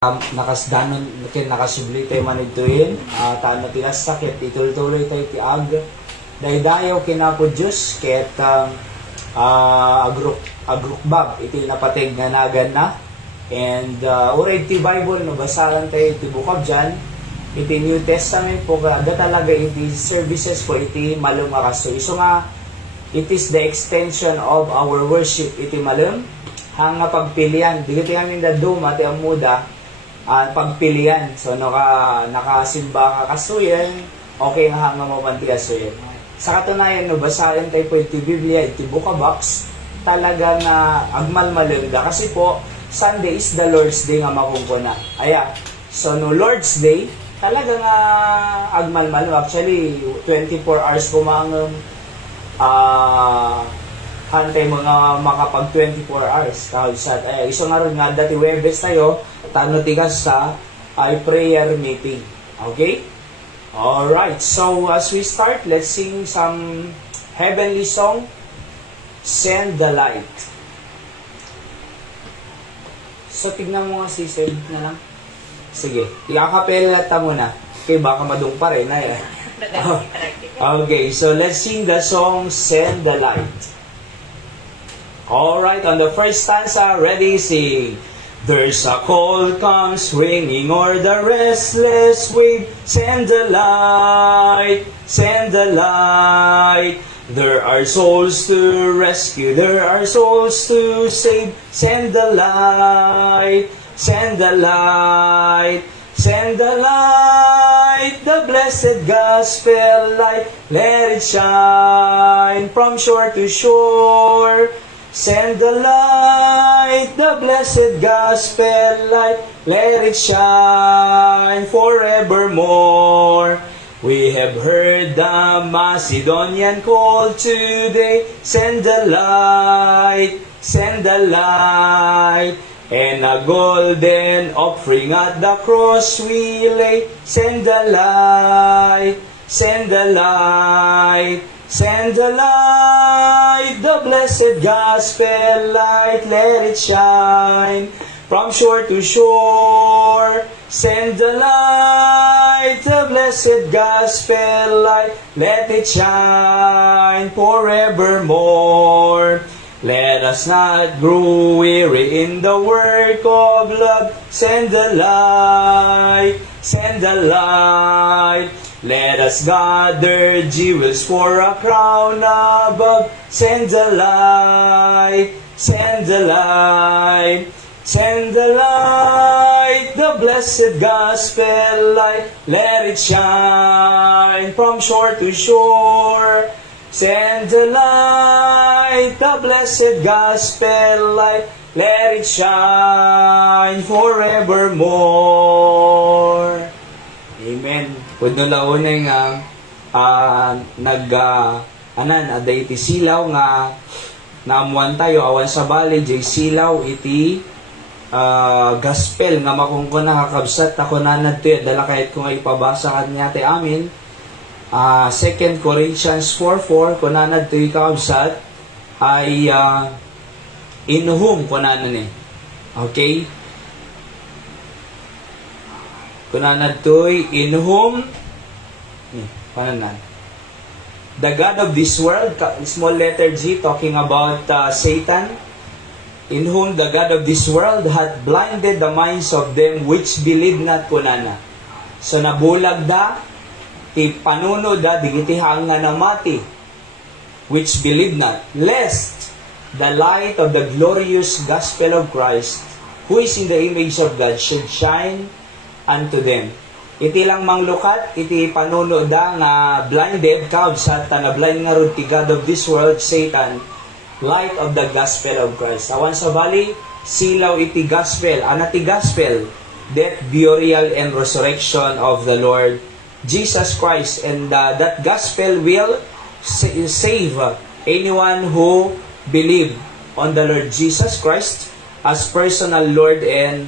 Nakasdanon nakasubli tayo manituin tano tilas sakit ituloy tayo ti ag daydayo kinapo Diyos ket agrukbab iti napateg nga nagan na and uray ti Bible no basalan tayo ti book of John iti New Testament po da talaga iti services po iti malum nga kaso iso nga it is the extension of our worship iti malum hanga pagpilian digiti amin da duma ti amuda pagpilian. So, nakasimba ka kasuyan, okay nga hanga mo man ti kasuyan. Sa katunayan, no, basahin tayo po iti Biblia, iti Book of Acts, talaga na agmalmalun da. Kasi po, Sunday is the Lord's Day nga makungkuna. Aya, so no Lord's Day, talaga nga agmalmalun. Actually, 24 hours kumangam hantay mga makapag 24 hours kahit sa iso nga rin nga dati Webes tayo tano tigas sa prayer meeting. Okay? Alright, so as we start, let's sing some heavenly song, Send the Light. So tignan mo nga si Send na lang. Sige, ikakapela ta muna okay, baka madung pa rin okay, so let's sing the song Send the Light. Alright, on the first stanza, ready, sing. There's a call comes ringing o'er the restless wave. Send the light, send the light. There are souls to rescue, there are souls to save. Send the light, send the light. Send the light, the blessed gospel light. Let it shine from shore to shore. Send the light, the blessed gospel light, let it shine forevermore. We have heard the Macedonian call today. Send the light, send the light, and a golden offering at the cross we lay. Send the light, send the light. Send the light, the blessed gospel light, let it shine from shore to shore. Send the light, the blessed gospel light, let it shine forevermore. Let us not grow weary in the work of love. Send the light, send the light. Let us gather jewels for a crown above. Send the light, send the light. Send the light, the blessed gospel light. Let it shine from shore to shore. Send the light, the blessed gospel light. Let it shine forevermore. Amen. Pwede launay nga aday iti silaw nga naamuan tayo awan sa bali jay silaw iti gospel nga makungkuna kakabsat ako nanad to dala kahit kung ipabasa kanya ti amin 2 Corinthians 4:4 kunanad to kakabsat ay inuhum kunanan okay. Kunanad to'y in whom the God of this world, small letter G, talking about Satan, in whom the God of this world hath blinded the minds of them which believe not kunana. So nabulag da, ti panuno da, digitihang nga namati, which believe not, lest the light of the glorious gospel of Christ, who is in the image of God, should shine unto them. Iti lang manglukat, iti panuno da nga blinded kausat na blind nga rod ti God of this world, Satan, light of the gospel of Christ. Awan sa bali, silaw iti gospel, anati gospel, death, burial, and resurrection of the Lord Jesus Christ. And that gospel will save anyone who believe on the Lord Jesus Christ as personal Lord and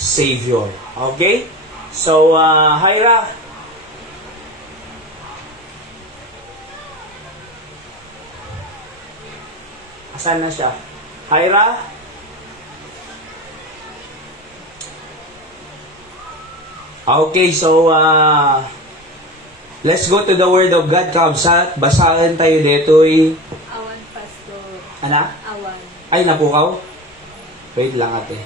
Savior. Okay? So, Hyra. Asan na siya? Hyra? Okay, so let's go to the Word of God, kabsat. Basahin tayo dito'y... Awan, Pastor. Ana? Awan. Ay, napukaw? Wait lang ate.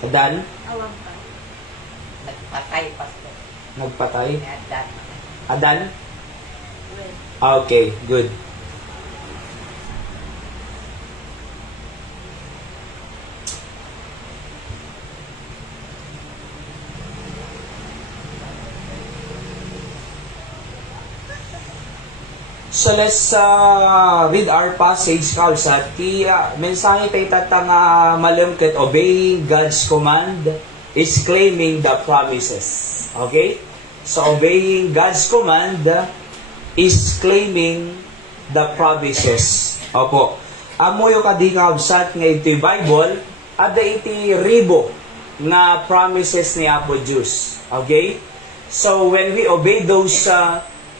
Adan? Awan pa. Nagpatay, Pastor. Nagpatay? Adan. Adan? Well, Okay, good. So let's read our passage, Kausat. Mensahe tayo tatang malungkit, obeying God's command is claiming the promises. Okay? So obeying God's command is claiming the promises. Opo. Amo yung kadi Kausat nga ito'y Bible, ada iti ribo na promises ni Apo Diyos. Okay? So when we obey those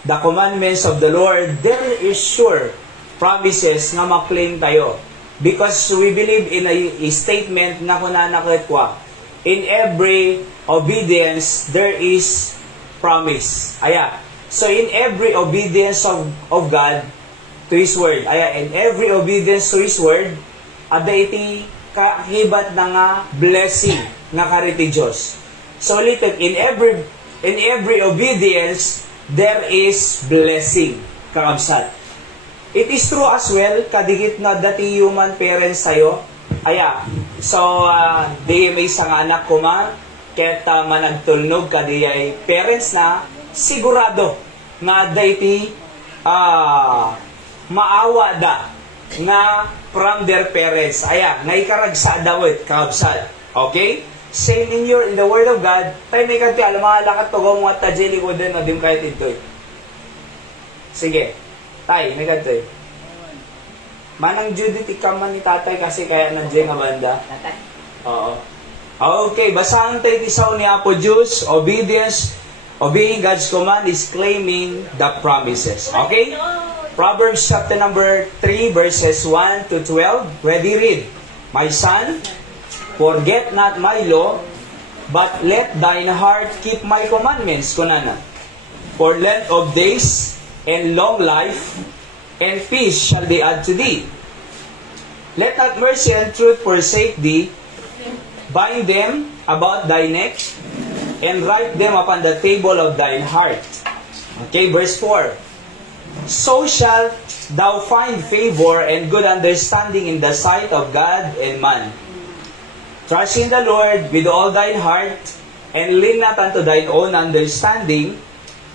the commandments of the Lord, there is sure promises nga maklaim tayo. Because we believe in a statement na kunanakit kwa, in every obedience, there is promise. Aya. So in every obedience of God to His Word, aya, in every obedience to His Word, ada iti kahibat na nga blessing nga kariti Diyos. So ulitin, in every obedience, there is blessing, kakabsat. It is true as well, kadigit na dati human parents tayo. Aya, so, di may isang anak ko man, ket managtulnog kadi ay parents na, sigurado na daiti maawa da nga from their parents. Aya, nga ikaragsa dawit, kakabsat. Okay? Same in the Word of God, tayo may kanti, alam mga lakat to, gawang mga tajili ko din, na dim kahit ito. Sige, tayo, may kanti. Manang Judith, ikaman ni tatay kasi kaya nandiyan nga banda. Natay. Oo. Okay, basahan tayo isaw ni Apo Diyos, obeying God's command is claiming the promises. Okay? Proverbs chapter number 3, verses 1 to 12. Ready, read. My son, forget not my law, but let thine heart keep my commandments, kunana. For length of days and long life and peace shall they add to thee. Let not mercy and truth forsake thee. Bind them about thy neck and write them upon the table of thine heart. Okay, verse 4. So shalt thou find favor and good understanding in the sight of God and man. Trust in the Lord with all thine heart, and lean not unto thine own understanding.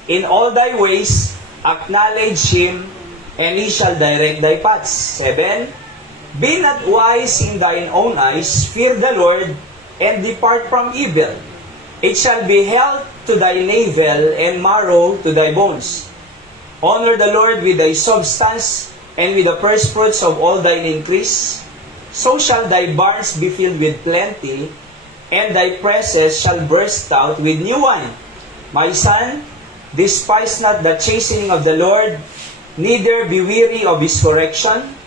In all thy ways acknowledge Him, and He shall direct thy paths. 7. Be not wise in thine own eyes, fear the Lord, and depart from evil. It shall be health to thy navel, and marrow to thy bones. Honor the Lord with thy substance, and with the first fruits of all thine increase. So shall thy barns be filled with plenty, and thy presses shall burst out with new wine. My son, despise not the chastening of the Lord, neither be weary of His correction.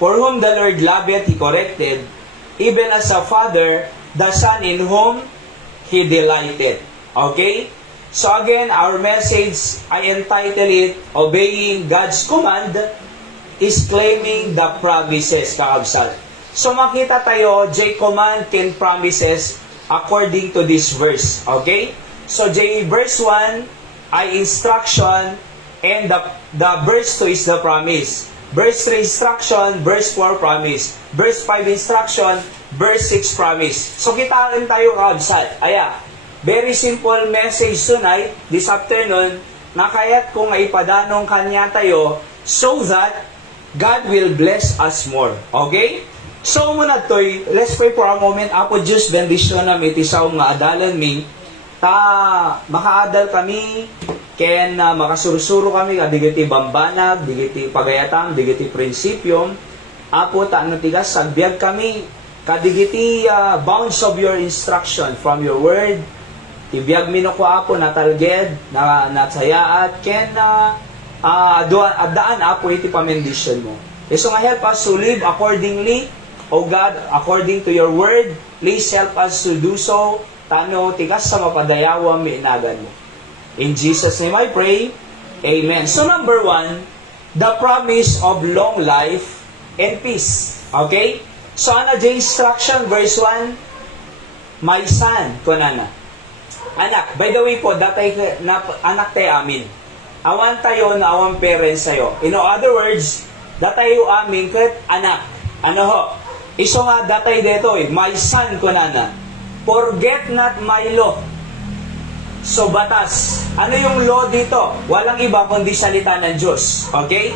For whom the Lord loveth, He corrected, even as a father, the son in whom He delighted. Okay? So again, our message, I entitle it, Obeying God's Command is Claiming the Promises, kakabsat. So makita tayo, J command can promises according to this verse. Okay? So J verse 1 ay instruction and the verse 2 is the promise. Verse 3 instruction, verse 4 promise. Verse 5 instruction, verse 6 promise. So kita rin tayo kabsat. Aya, very simple message tonight, this afternoon, na kaya't kung ipadanong kanya tayo so that God will bless us more. Okay? So muna toy, let's pray for a moment. Apo Diyos, bendisyon na itisaw nga adalan mi. Ta makaadal kami, ken makasursuro kami, digiti bambanag, digiti pagayatam, digiti prinsipyom. Apo, ta ano tigas, sagbiag kami, kadigiti bounds of your instruction from your word. Tibiyag mi no ko apo natalged, na natsayaat, ken daan apo iti pamendisyon mo. So nga help us to live accordingly, O God, according to your word. Please help us to do so. Tano, tikas sa mapadayawang minagan mo. In Jesus' name I pray. Amen. So number 1, the promise of long life and peace. Okay? So ano the instruction, verse 1, my son, kunana. Anak, by the way po, datay na anak tayo amin. Awan tayo na awan parents tayo. In other words, datay amin ket anak. Ano ho? Iso nga datay dito my son kunana. Forget not my law. So batas. Ano yung law dito? Walang iba kundi salita ng Diyos. Okay?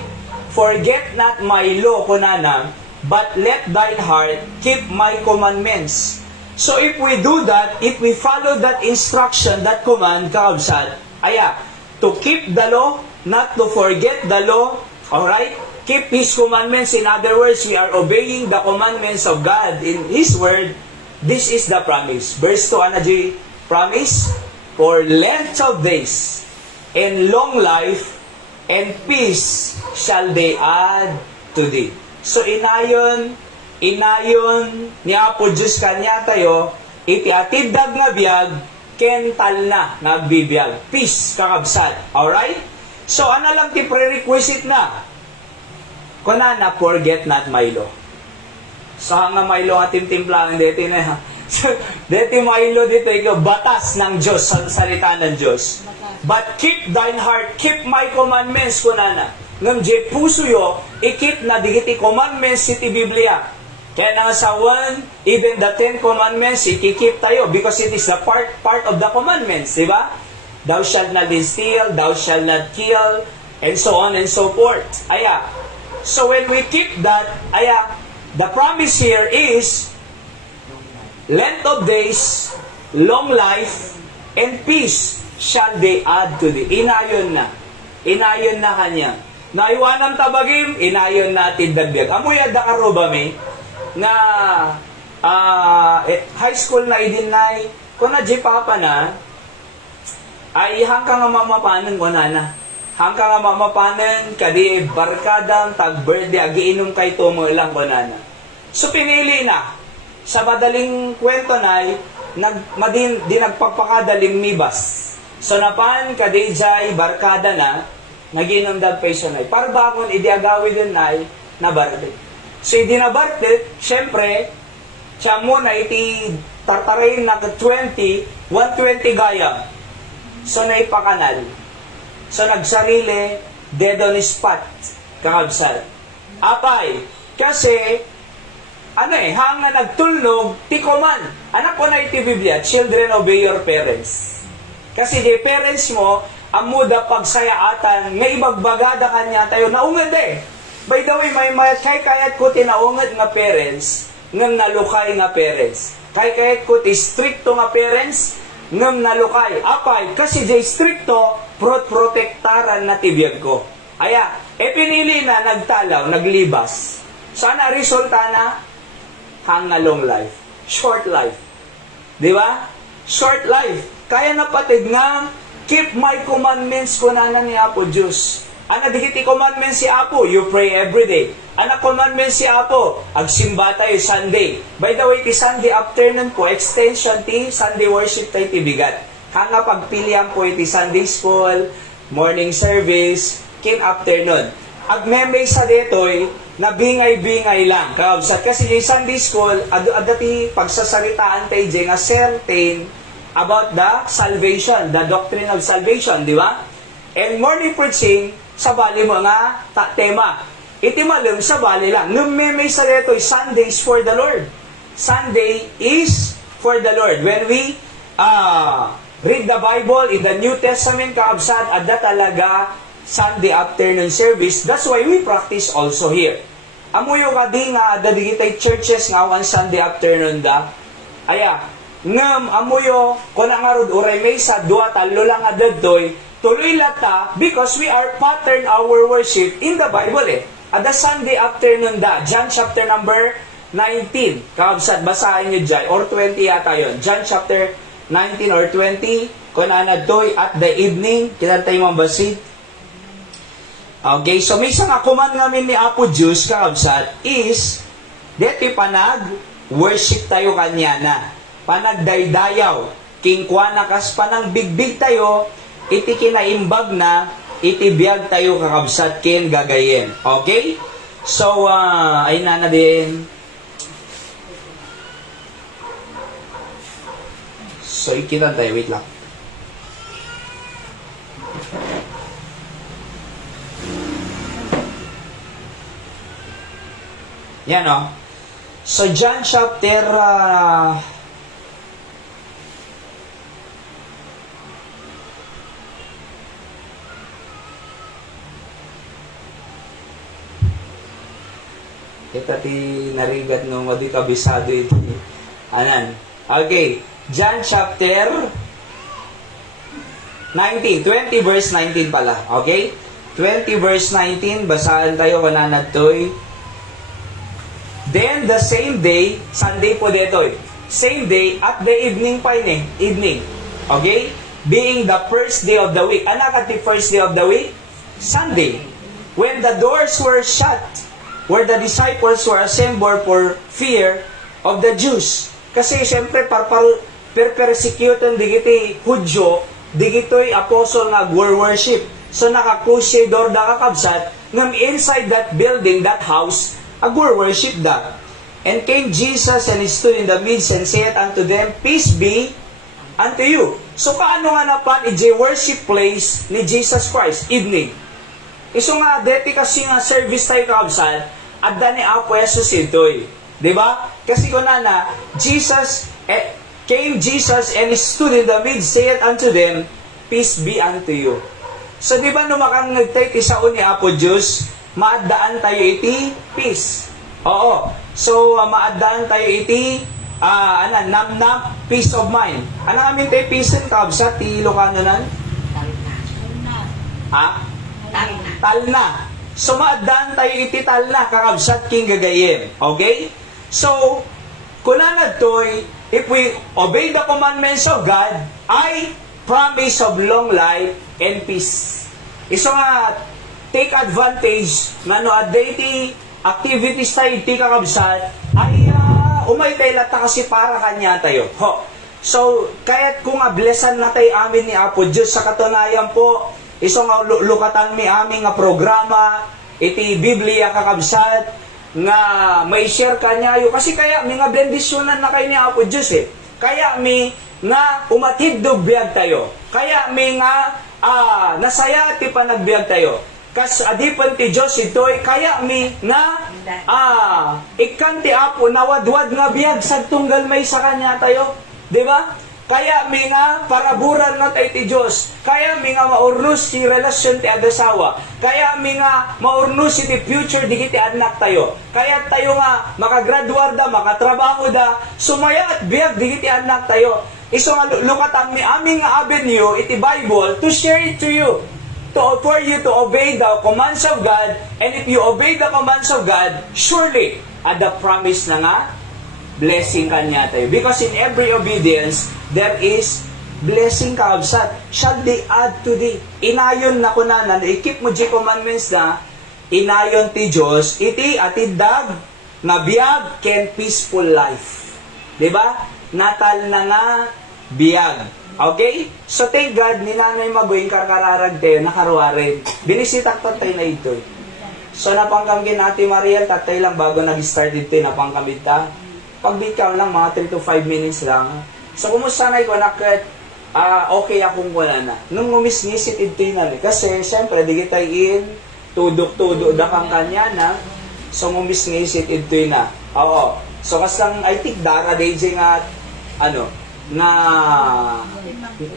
Forget not my law kunana, but let thine heart keep my commandments. So if we do that, if we follow that instruction, that command, kaabsat, to keep the law, not to forget the law, alright? Keep His commandments. In other words, we are obeying the commandments of God in His Word. This is the promise. Verse 2, Anaji, promise, for length of days, and long life, and peace shall they add to thee. So inayon ni Apo Diyos kanya tayo, iti atibdag nga biyag, kental na nagbibiyag. Peace, kakabsat. Alright? So ano lang ti prerequisite na? Kunana, forget not my law. So nga my law ating timplahan dito na. Dito my law dito, ikaw, batas ng Diyos, sa salita ng Diyos. But keep thine heart, keep my commandments, kunana. Ngam je puso yo, ikip na digiti commandments iti Biblia. Kaya nga sa 1, even the 10 commandments, ikikip tayo because it is the part of the commandments, di ba? Thou shalt not steal, thou shalt not kill, and so on and so forth. So when we keep that, the promise here is length of days, long life, and peace shall they add to thee. Inayon na kanya. Naiwanan tabagim, inayon natin dagdag. Amoy adda karo ba may na high school na idinay kung na papa na ay hangka nga mamapanan ko na. Hangka nga mamapanan kadi barkadang tag-birthday agiinom kay tumo ilang ko na. So pinili na. Sa madaling kwento na di nagpagpakadaling mibas. So napan kadi jay barkada na naginom dag peso na. Para bakon idiagawi din na birthday. So, hindi na birthday, syempre, siya muna iti tartarayin na 120 gaya. So, naipakanal. So, nagsarili, dead on the spot, kakabsal. Apay, kasi, hang na nagtulnog, tikoman. Anak ko na iti Biblia, children obey your parents. Kasi di parents mo, amuda pagsayaatan, may ibagbagada kanya tayo, naungad By the way, may kayat ko tinaungad nga parents, ngam nalukay nga parents. Kayat ko ti stricto nga parents, ngam nalukay. Apay, kasi di stricto, protektaran na tibiyag ko. Pinili na, nagtalaw, naglibas. Sana resulta na, hang na long life. Short life. Di ba? Short life. Kaya napatid nga, keep my commandments ko na ni Apo Diyos. Ana digiti commandments si Apo, you pray every day. Ana commandments si Apo, agsimba tayo Sunday. By the way, ti Sunday afternoon po, extension ti Sunday worship tayo ti bigat. Hanga pagpilihan po iti Sunday school, morning service, kin afternoon. Agmemay sa detoy, na bingay-bingay lang. Kasi yung Sunday school, adati pagsasaritaan tayo nga certain about the salvation, the doctrine of salvation, di ba? And morning preaching, sa bali mo nga tema. Iti malam sa bali lang. Numemay sa dito, Sundays for the Lord. Sunday is for the Lord. When we read the Bible in the New Testament, kaabsat, adda talaga Sunday afternoon service. That's why we practice also here. Amuyo ka di nga, dadigitay churches nga one Sunday afternoon da. Ngam, amuyo, kung nga rod uray may sa dua talo lang adaddoy, tuloy lata because we are pattern our worship in the Bible At the Sunday afternoon da, John chapter number 19. Kakabsat, basahin nyo dyan. Or 20 yata yun. John chapter 19 or 20. Kung anad to'y at the evening, kinantay mong basit. Okay, so may isang akuman ngamin ni Apo Diyos kakabsat is deti panag-worship tayo kanya na. Panagdaydayaw. King kwanakas panang bigbig tayo, iti kinaimbag na, iti biyag tayo kakabsat kin gagayen. Okay? So, ay na din. So, ikitan tayo. Wait lang. Yan o. So, John chapter kita ti narigat no madi kabisado iti. Anan. Okay. John chapter 19. 20 verse 19 pala. Okay? 20 verse 19. Basahan tayo kananad to'y. Then the same day, Sunday po dito. Same day, at the evening pa yun eh. Evening. Okay? Being the first day of the week. Ano ka ti first day of the week? Sunday. When the doors were shut, where the disciples were assembled for fear of the Jews. Kasi siyempre, persecutan digiti Hudyo, digito'y apostle nga worship. So nakakusidor da kakabsat, ngam inside that building, that house, worship da. And came Jesus and he stood in the midst and said unto them, Peace be unto you. So kaano nga napan worship place ni Jesus Christ? Evening. Iso nga, deti kasi nga service tayo kakabsat, at ni Apo Jesus ito'y. Diba? Kasi ko na, came Jesus and he stood in the midst, said unto them, Peace be unto you. So diba numakang nag-take isaon ni Apo Diyos, maadaan tayo iti peace. Oo. So, maadaan tayo iti nam-nam, peace of mind. Ano amin tayo peace and kabsa, ti Ilocano nan? Talna. So, maadaan tayo iti talna, kakabsat king gagayem. Okay? So, kunanad to'y, if we obey the commandments of God, ay promise of long life and peace. Iso nga, take advantage nga no iti activities tayo iti kakabsat ay umay tayo lata kasi para kanya tayo. Ho. So, kaya't kung blessan na tayo amin ni Apo Diyos sa katunayan po, iso nga lukatan mi amin nga programa, iti Biblia kakabsat, nga may share kanya yo. Kasi kaya mi nga bendisyonan na kayo ni Apo Diyos eh. Kaya mi nga umatid do biyag tayo. Kaya mi nga nasaya ti panagbiag tayo. Kas adipan ti Diyos ito'y kaya mi nga ikan ti Apo nawadwad nga biyag sa tunggal may sa kanya tayo. Diba? Kaya mi nga paraburan na tayo ti Diyos. Kaya mi nga maurnos ti relasyon ti adasawa. Kaya mi nga maurnos ti future digiti anak tayo. Kaya tayo nga makagraduar da, makatrabaho da, sumaya at biyag digiti anak tayo. Iso nga lukatan mi aming nga avenue iti Bible to share it to you. For you to obey the commands of God, and if you obey the commands of God, surely, the promise na nga, blessing kanya tayo. Because in every obedience, there is blessing kaabsat. Shall they add to thee? Inayon na kunanan, i-keep mo di commandments na, inayon ti Diyos, iti atidag, nga biyag, ken peaceful life. Diba? Natal na nga, biyag. Okay? So, thank God, ni Nanay Magoy, karkararag tayo, nakaruwarin. Binisitak pa tayo na ito. So, napangkamgin natin, Mariel, tatay lang bago nag-start dito, napangkamit ta. Pag-bitaw lang, mga 3 to 5 minutes lang. So, kumusta na ko, okay akong wala na. Nung umisnisit ito na, kasi, siyempre, di kita tudok-tudok da kang kanya na. So, umisnisit ito na. Oo. So, kasang, I think, dara day nga, na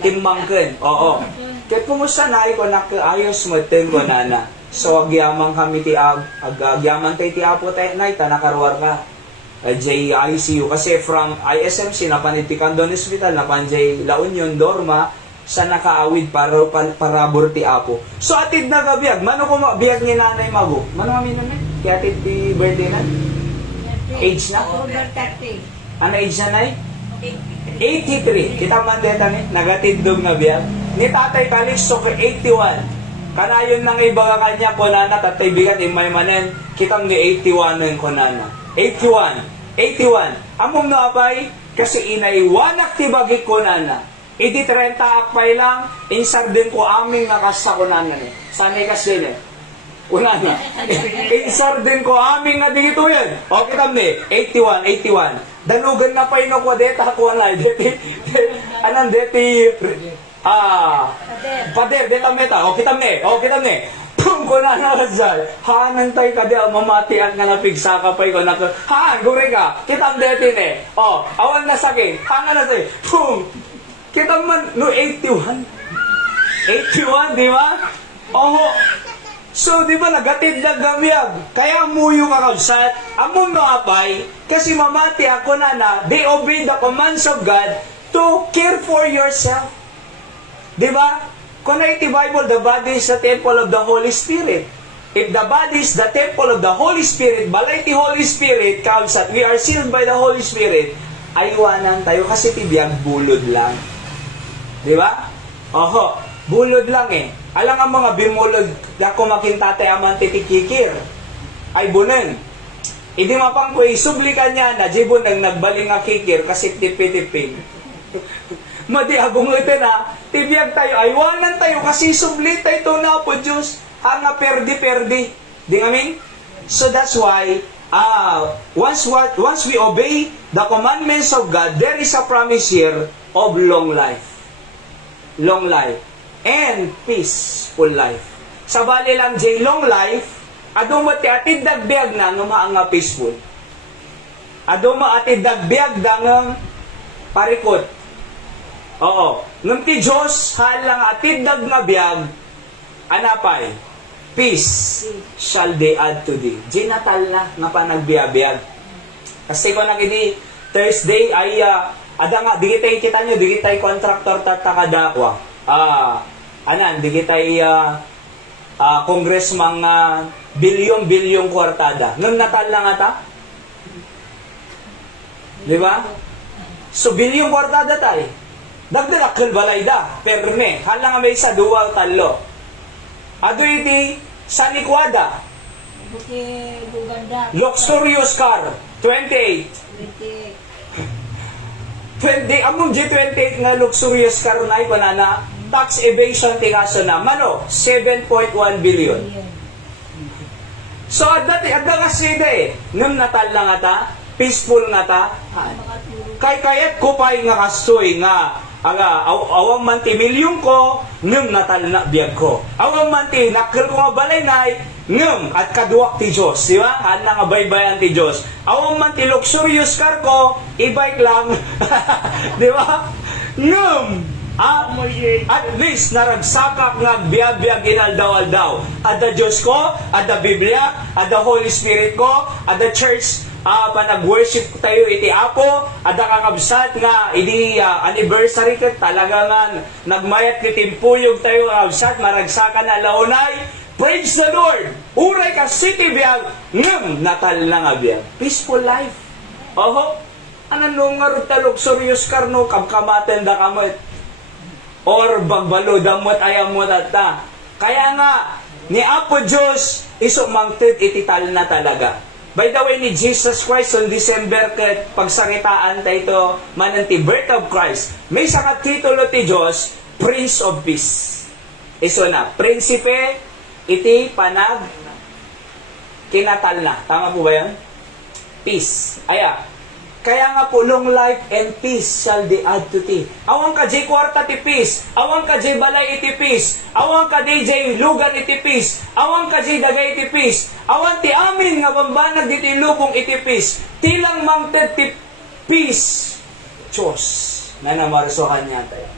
timmangken. Oo. Kaya kumusta na ko ayos mo ko na. So agyaman kami agyaman tayo ti Apo tayo na nakaruar ka. JICU kasi from ISMC napanitikan doon hospital napan J La Union Dorma sa nakaawid para ti Apo. So atid na kabiyag. Mano ko biyag ni Nanay Mago? Mano kami naman? Kaya atid ti birthday na? Age na? October 30. Ano age na nay? 83. Kita man dito ni nagatindog na biyag. Ni Tatay Calixto 81. Kanayon nang ibaga kanya ko na tatay bigat imay manen kitang ni 81 ng konana. 81. Among no apay kasi inaiwanak ti bagi konana. Idi 30 akpay lang insar din ko aming nakasa konana ni. Sanay kasi din. Konana. Insar din ko aming nga dito yan. O kitam ni 81. Dalugan na pa inokwa deta ko na deti. Anang deti pader, deta meta. O kitam ni. Pum ko na nakasal. Hanantay ka di, mamati ang nga napigsa ka pa ko na. Guri ka. Kitam deti ni. O, awan na sakin. Hanga na sa'yo. Pum. Kitam man, no 81. 81, di ba? Oho. So, di ba, nagatid na gamyag. Kaya muyo ka kabsat. Among no apay, kasi mamati ako na they obey the commands of God to care for yourself. Di ba? Kung na iti Bible, the body is the temple of the Holy Spirit. If the body is the temple of the Holy Spirit, balay ti Holy Spirit, kabsat, we are sealed by the Holy Spirit, aywanan tayo kasi tibiyag bulod lang. Di ba? Oho, bulod lang eh. Alang ang mga bimulod na kumakintatay aman titikikir ay bunen. Hindi mapang ko isublikan niya na jibon nang nagbaling nga kikir kasi tipi-tipin. Madi agong ito na, tibiyag tayo, aywanan tayo kasi sublit tayo ito na po Diyos. Nga perdi-perdi. Di ngamin? So that's why, once we obey the commandments of God, there is a promise here of long life. Long life. And peaceful life. Sa bali lang jay long life, aduma ti atid dagbiag na nga peaceful. Aduma atid dagbiag da nga parikot. Oo. Ngam ti Diyos, halang atid dag nga biag, anapay, peace shall they add to thee. Ginatal na nga pa nagbiabiyag. Kasi ko nakidi, Thursday ay, ada nga, digitay kita nyo, digitay contractor tatakadakwa. Digitay congressman bilyong kwartada. Ngam natal lang ata? Di ba? So, bilyong kwartada tayo. Dagdalakal balay da. Pero ne, halang may sa duwal talo. Ado iti sa likwada. Buti guganda. Luxurious car. 28. 20, among G28 na luxurious car na ipanana, tax evasion ti kaso na, mano, 7.1 billion. So, adda kasi ngam natal lang ata, peaceful nga ta, kayat kupay nga kastoy nga, awang man ti milyong ko, ngam natal na biyag ko. Awang man ti nakil ko nga balay nay, ngam at kaduwak ti Diyos, di ba? Hana nga baybayan ti Diyos. Awang man ti luxurious car ko, e-bike lang, di ba? Ngam, at least naragsakak nga biyag-biyag inaldaw-aldaw. Ada Diyos ko, ada Biblia, ada Holy Spirit ko, ada church, panag-worship tayo iti Apo, ada kakabsat nga, iti anniversary ket talaga nga, nagmayat kitimpuyog tayo kakabsat, maragsakan na launay. Praise the Lord! Uray ka city biyag, ngam natal na nga biyag. Peaceful life. Oho, anong nga ruta luxurious car no, kamkamaten da kamot. Or bagbalo damot ayamot ata. Kaya nga, ni Apo Diyos, isumangtid itital na talaga. By the way, ni Jesus Christ on December ket pagsakitaan tayo ito, mananti birth of Christ. May sakat titulo ti Diyos, Prince of Peace. Iso na, prinsipe, iti panag kinatal na. Tama po ba yan? Peace. Kaya nga po, long life and peace shall they add to thee. Awang ka jay kwarta ti peace. Awang ka jay balay iti peace. Awang ka jay lugar iti peace. Awang ka jay dagay iti peace. Awang ti amin nga bambanag diti lubong iti peace. Tilang mangted ti peace. Diyos. Na namarsohan niya tayo.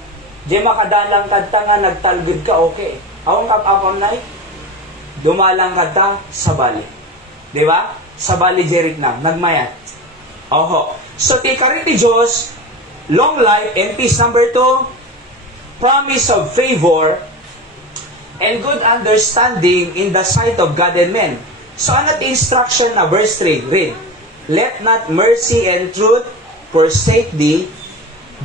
Jay makadalang kadta nga nagtalgid ka, okay. Awang kapapam na dumalang kadta sa bali. Diba? Sa bali jerik na. Nagmayat. Oho. So, tikariti Diyos, long life and peace. Number 2, promise of favor and good understanding in the sight of God and men. So, anot instruction na verse 3? Read. Let not mercy and truth forsake thee.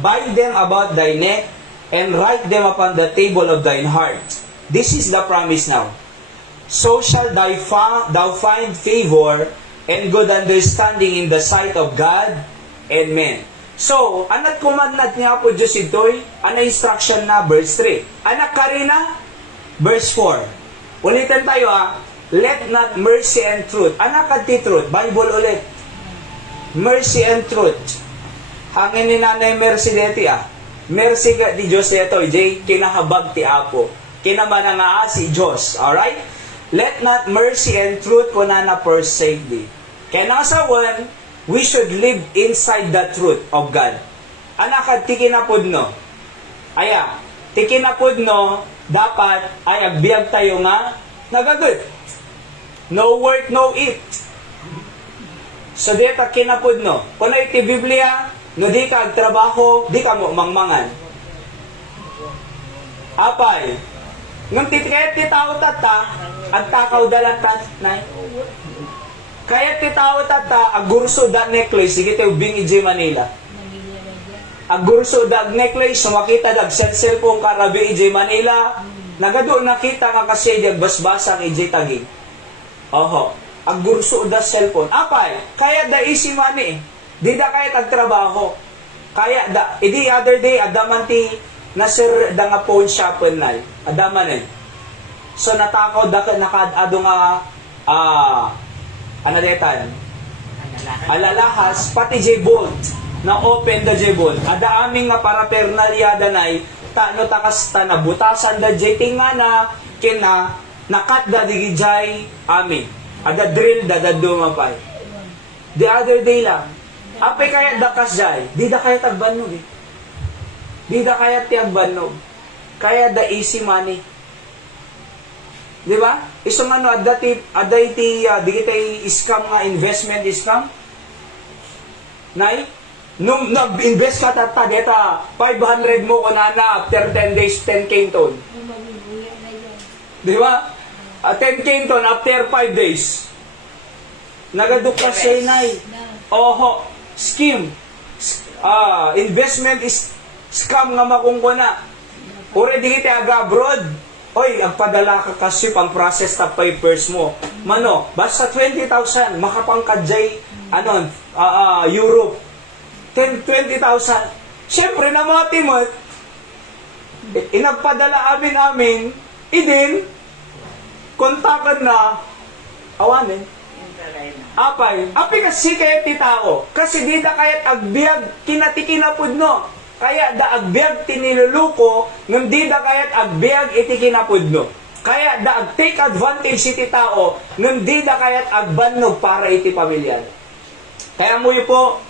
Bind them about thy neck and write them upon the table of thine heart. This is the promise now. So shall thou find favor and good understanding in the sight of God and men. So, anak kumandad niya po Diyos ito'y, ana instruction na, verse 3. Anak karina, verse 4. Ulitin tayo let not mercy and truth. Anak kadti truth, Bible ulit. Mercy and truth. Hangin ni nanay mercy deti Mercy ka di Diyos ito, jay kinahabag ti Apo. Kinaman nga si Diyos. Alright? Let not mercy and truth kunana forsake thee. Kaya nasa one, we should live inside the truth of God. Anak at tikinapudno. Aya, tikinapudno, dapat ay agbiag tayo nga nagagod. No work, no eat. So dito kinapudno. Kung iti Biblia, no di ka agtrabaho, di ka mo mangmangan. Apay, nung titikayat ti tao tata, agtakaw dalat na. Kaya ti tao tata, agurso da necklace, sige tayo bing ije Manila. Agurso da necklace, sumakita dag cellphone karabi ije Manila, nagado nakita ka kasi dag basbasang ije tagig. Oho, agurso da cellphone. Apay, kaya da easy money, di da kaya tagtrabaho. Kaya da, idi other day, adaman ti, nasir da nga phone shop na, adaman eh. So natakaw da ka nakadado nga, ano detan? Alalahas, pati J-Bolt, na open da J-Bolt. Ada aming nga parapernalya danay, no takas na butasan da J tingana, kina, nakat da digijay amin. Ada drill da dumapay. The other day lang, ape kaya da kasjay, di da kaya tagbanog eh. Di da kaya tiagbanog. Kaya da easy money. Di ba? Isang ano, aday ti, di kita'y scam nga, investment scam. Nay, nung nag-invest ka tata, deta, 500 mo ko na after 10 days, 10K ton. Di ba? 10K ton after 5 days. Nagaduk ka siya, nay. Oho, scheme. Investment is scam nga makungko na. Ure di kita aga-abroad. Oy, agpadala ka kasi pang process ta papers mo. Mano, basta 20,000 makapangkadjay Europe. 20,000. Siyempre na mga timot, inagpadala amin, idin, kontakan na, awanin. Api kasi kaya ti tao. Kasi di da kaya't agbiag, kinatikinapod no. Kaya da agbiag tiniluluko, ngam di da kaya't agbiag iti kinapudno. Kaya da ag-take advantage iti tao, ngam di da kaya't agbannog para iti pamilya. Kaya mo po,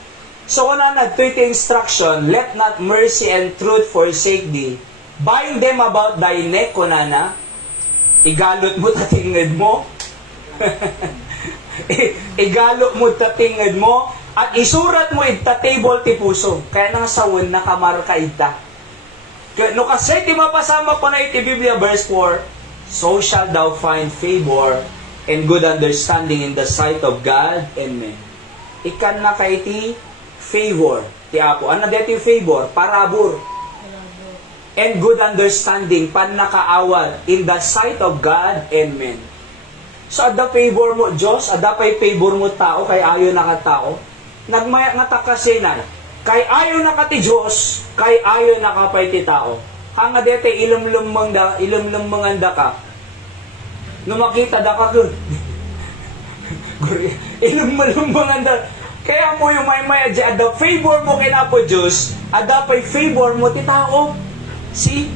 so kung na iti instruction, let not mercy and truth forsake thee. Bind them about thy neck, kunana, igalot mo tatingad mo, igalot mo tatingad mo, at isurat mo ita table ti puso. Kaya nang sawon nakamarka ita. No kasi ti mapasama pa na iti Biblia verse 4, so shall thou find favor and good understanding in the sight of God and men. Ikan na kay ti favor ti Apo. Ano dito yung favor? Parabor. And good understanding, pan nakaawat in the sight of God and men. So ada favor mo Diyos, ada pa'y favor mo tao, kay ayo na ka tao. Nagmaya nga takasinay, kay ayo na ka ti Diyos, kay ayo na ka pa'y ti tao. Hanga dete ilumlumanganda ka, numakita da ka kun. Ilumlumanganda. Kaya mo yung may ada favor mo kay na po Diyos, ada pa'y favor mo ti tao. See?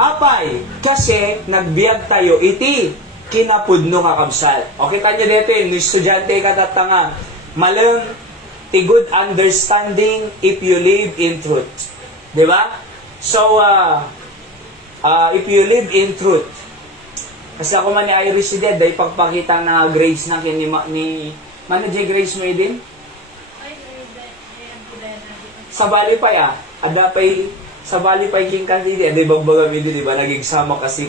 Apay, kasi nagbiag tayo iti kinapudno nga kabsat. Okay, kanya dito yung estudyante ka tatanga. Malang, ti good understanding if you live in truth. Diba? So, if you live in truth. Kasi ako man ni Iris si Dad, dahil pagpakita na grace na ni Mano J. Grace mo din? Sa bali pa ya. Ada pa'y, sa bali pa'y king kanidi. Ada bagbaga mi di ba? Nagigsama kasi.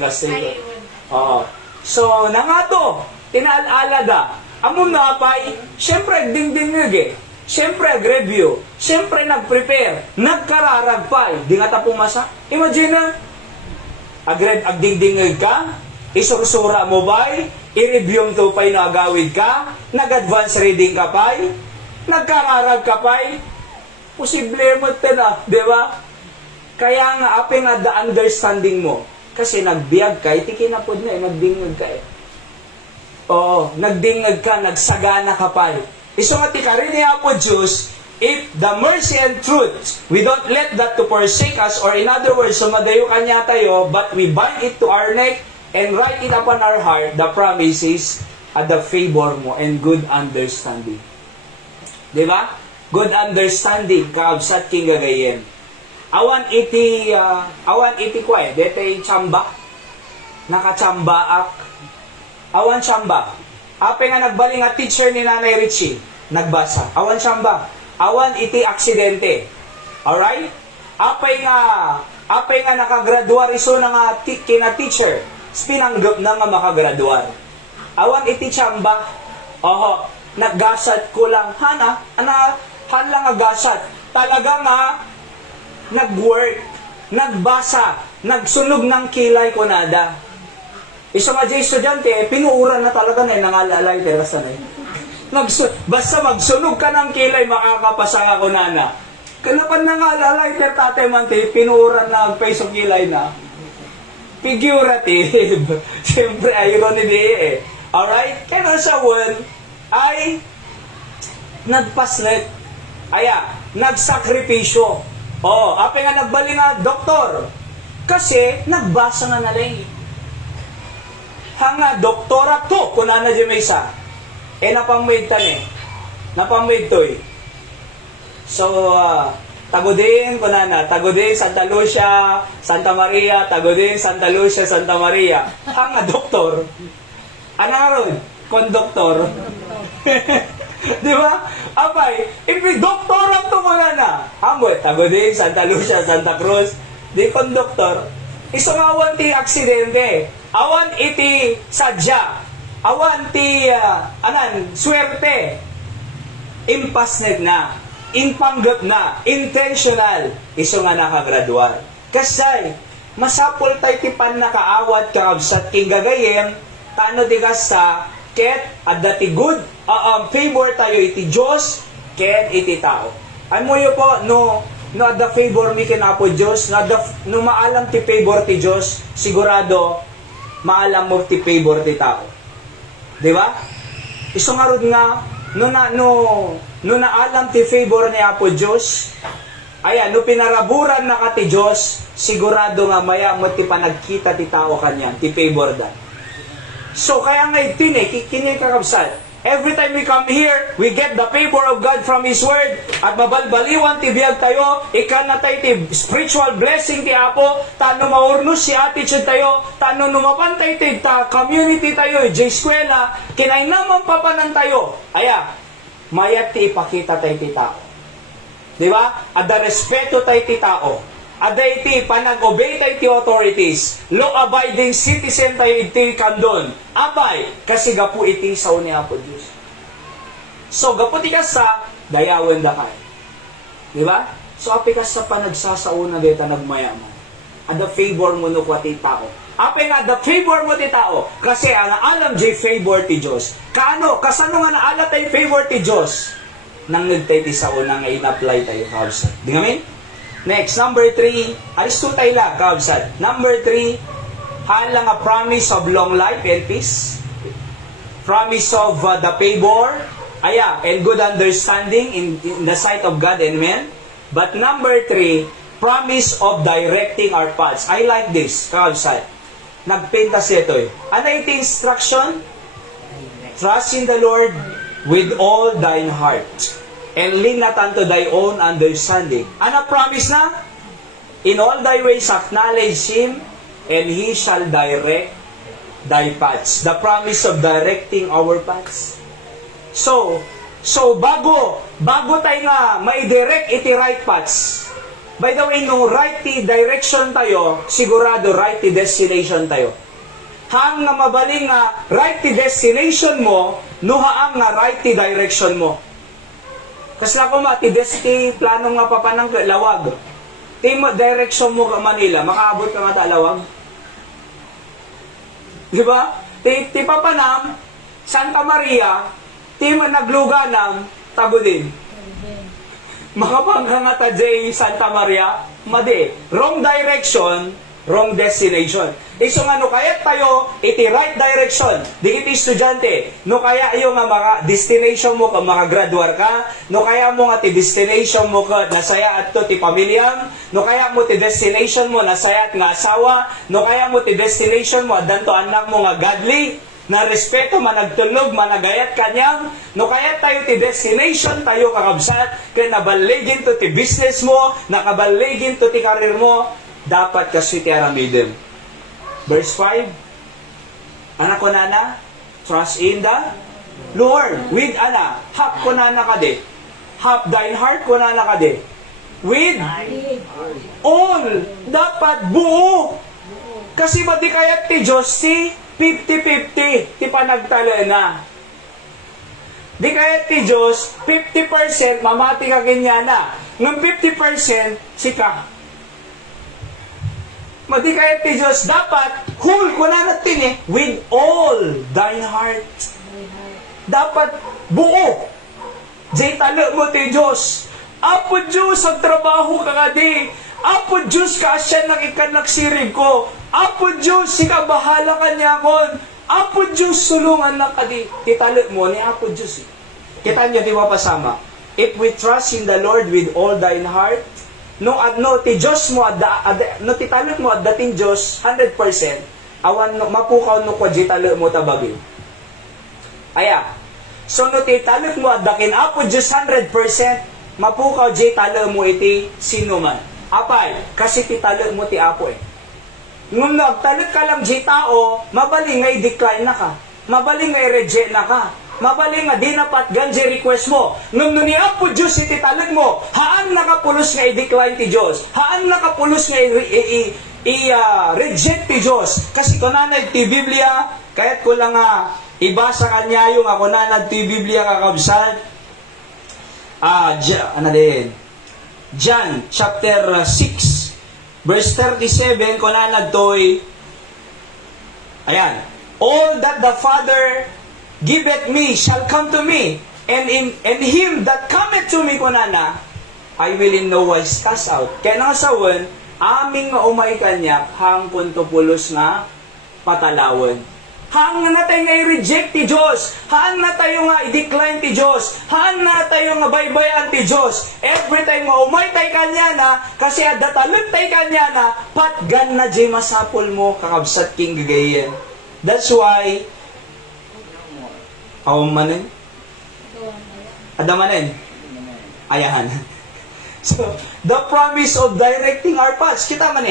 Oo. So, nangato, tinaalala da. Among napay, syempre dingdingig eh. Syempre review. Syempre nag-prepare. Nagkararagpay. Di nga ta pumasa. Imagine na, agdingdingig ka, isursura mo ba'y, i-review to pa'y na agawid ka, nag-advance reading ka pa'y, nagkararag ka pa'y, posible mo ito na, di ba? Kaya nga, apin nga the understanding mo. Kasi nagbiag ka, iti kinapod na nagdingag ka Oo, nagdingag ka, nagsagana ka pa'y. Iso nga ti ka rin niya po Diyos, if the mercy and truth, we don't let that to forsake us, or in other words, sumadayo kanya tayo, but we bind it to our neck, and write it upon our heart, the promises at the favor mo, and good understanding. Di ba? Good understanding, kaabsat king gagayen. Awan iti ko dete chamba, nakachambaak, awan chamba. Ape nga nagbaling nga teacher ni Nanay Richie, nagbasa, awan chamba. Awan iti aksidente. Alright? Apay nga nakagraduar iso na nga kina teacher. Pinanggap na nga makagraduar. Awan iti chamba. Oho, naggasat ko lang. Han lang agasat. Talaga nga, nag-work, nagbasa, nagsunog ng kilay ko nada. Iso nga dyan estudyante, pinuuran na talaga na nangalalay, pero sanay. Basta magsunog ka ng kilay, makakapasa ako nana. Kanapan na nga lalay, pero tatay mante, pinuuran na ang peso kilay na. Figurative. Siyempre, irony di eh. Alright? Kaya sa one, ay nagpaslet. Aya, nagsakripisyo. Ape nga nagbaling nga doktor. Kasi, nagbasa nga nalay. Hanga doktora to, kunana di may isa. Napamwid tan Napamwid to eh. So, Tagudin, kunana, Tagudin, Santa Lucia, Santa Maria, Tagudin, Santa Lucia, Santa Maria. Hanga doktor. Anaron, konduktor. Di ba? Abay, doktora to kunana. Ambot, Tagudin, Santa Lucia, Santa Cruz. Di konduktor. Isungawan ti aksidente. Awan iti sadya. Awan ti, swerte. Impasned na. Inpanggap na. Intentional. Iso nga nakagraduar. Kasay, masapol tayo ti pan nakaawat kakabsat king gagayem, tano di kasa, ket, at dati good, favor tayo iti Diyos, ket iti tao. Ano yun po, no the favor mi kinapo Diyos, no maalam ti favor ti Diyos, sigurado, maalam mo ti favor ti tao. Di ba? Iso nga rod nga, no naalam ti favor ni Apo Diyos, ayan, no pinaraburan na ka ti Diyos, sigurado nga maya mo ti panagkita ti tao kanyan, ti favor da. So, kaya nga itin kini kakabsat. Every time we come here, we get the favor of God from His Word, at mabalbaliwan ti biyag tayo, ikanatay ti spiritual blessing ti Apo, tano maurnos si attitude tayo, tano numapantay ti community tayo, di eskwela, kinainaman papanan tayo. Aya, mayat ti ipakita tayo ti tao. Di ba? Ada respeto tayo ti tao. Ada iti panag-obey tayo ti authorities. Law-abiding citizen tayo iti kandon. Apay, kasi gapu iti sao ni Apo Diyos. So, gapu ti kasa, dayawan da kay. Di ba? So, api kasa pa nagsasauna dita nagmaya mo. Ada favor mo no kwa ti tao. Api nga, the favor mo ti tao. Kasi ang alam di favor ti Diyos. Kaano? Kasano nga naala tayo favor ti Diyos? Nang nagtay ti sao na nga in-apply tayo kausa. Di ngamin? Next, number 3, alis to tayo lang, kaabsat. Number 3, halang a promise of long life and peace. Promise of the favor, and good understanding in the sight of God and men. But number 3, promise of directing our paths. I like this, kaabsat. Nagpintas ito eh. Ano ito instruction? Trust in the Lord with all thine heart. And lean not unto thy own understanding. Ano promise na? In all thy ways acknowledge Him, and He shall direct thy paths. The promise of directing our paths. So bago tayo nga mai-direct iti right paths. By the way, nung right direction tayo, sigurado right destination tayo. Hang nga mabaling nga right destination mo, nuhaang nga right direction mo. Kasi ako ti plano nga papanang lawag. Ti direction mo ka Manila, makaabot ka nga ta lawag. Di ba? Ti Papanam, Santa Maria, ti nagluganam, tabo din. Makapangkangata J. Santa Maria, madi. Wrong direction, wrong destination. So nga, no kaya tayo, iti right direction. Di kiti estudyante. No kaya yung nga mga destination mo ka makagraduar ka. No kaya mo nga ti destination mo ka nasaya at to ti pamilyam. No kaya mo ti destination mo nasaya at nga asawa. No kaya mo ti destination mo at danto anak mo nga godly. Na respeto, managtulog, managayat kanyang. No kaya tayo ti destination tayo kakabsat. Kaya nabaligin to ti business mo. Nakabaligin to ti karir mo. Dapat kasi ti aramidem. Verse 5. Anak ko nana, trust in the Lord. With ana, hap ko nana ka de. Hap thine heart ko nana ka de. With all. Dapat buo. Kasi ba di kaya ti Diyos ti 50-50 ti panagtala na. Di kaya ti Diyos 50% mamati ka kanyana. Ng 50% sika. Madi kaya ti Diyos dapat whole ko na natin with all thine heart. Dapat buo. Jay talo mo ti Diyos. Apo Diyos ang trabaho ka nga di. Apo Diyos ka asya nang ikan nagsirib ko. Apo Diyos sika bahala ka niya kon. Apo Diyos sulungan na ka di. Kitalo mo ni Apo Diyos. Kita niyo di ba pasama? If we trust in the Lord with all thine heart, no ti Diyos mo no ti talot mo dating Diyos 100%. Awan no mapukaw no kwa talo mo tabagi. Aya. So no ti talot mo dakin Apo Diyos 100%, mapukaw talo mo iti sino man. Apay, kasi ti talo mo ti Apo Ngum nagtalot ka lang tao, mabaling ngay decline na ka. Mabaling ngay reject na ka. Mabaling nga di napat ganji request mo. Ngum no ni Apo Diyos iti talot mo, haan nakapulos nga i-decline ti Diyos. Haan nakapulos nga reject ti Diyos. Kasi kunanay ti Biblia, kahit ko lang ibasa kanya yung ako nanad ti Biblia kakabsat. Ano din? John chapter 6 verse 37 kunanad toy. Ayan. All that the Father giveth me shall come to me, and him that cometh to me kunana, I will in no wise cast out. Kaya nga sawan, aming nga umay kanya, hang punto pulos nga patalawon. Hang na tayo nga i-reject ti Diyos. Hang na tayo nga i-decline ti Diyos. Hang na tayo nga baybayan ti Diyos. Every time nga umay tayo kanya na, kasi adatalot tayo kanya na, patgan na di masapol mo, kakabsat king gagayin. That's why, manin? Adamanin? Ayahan. So, the promise of directing our paths. Kita man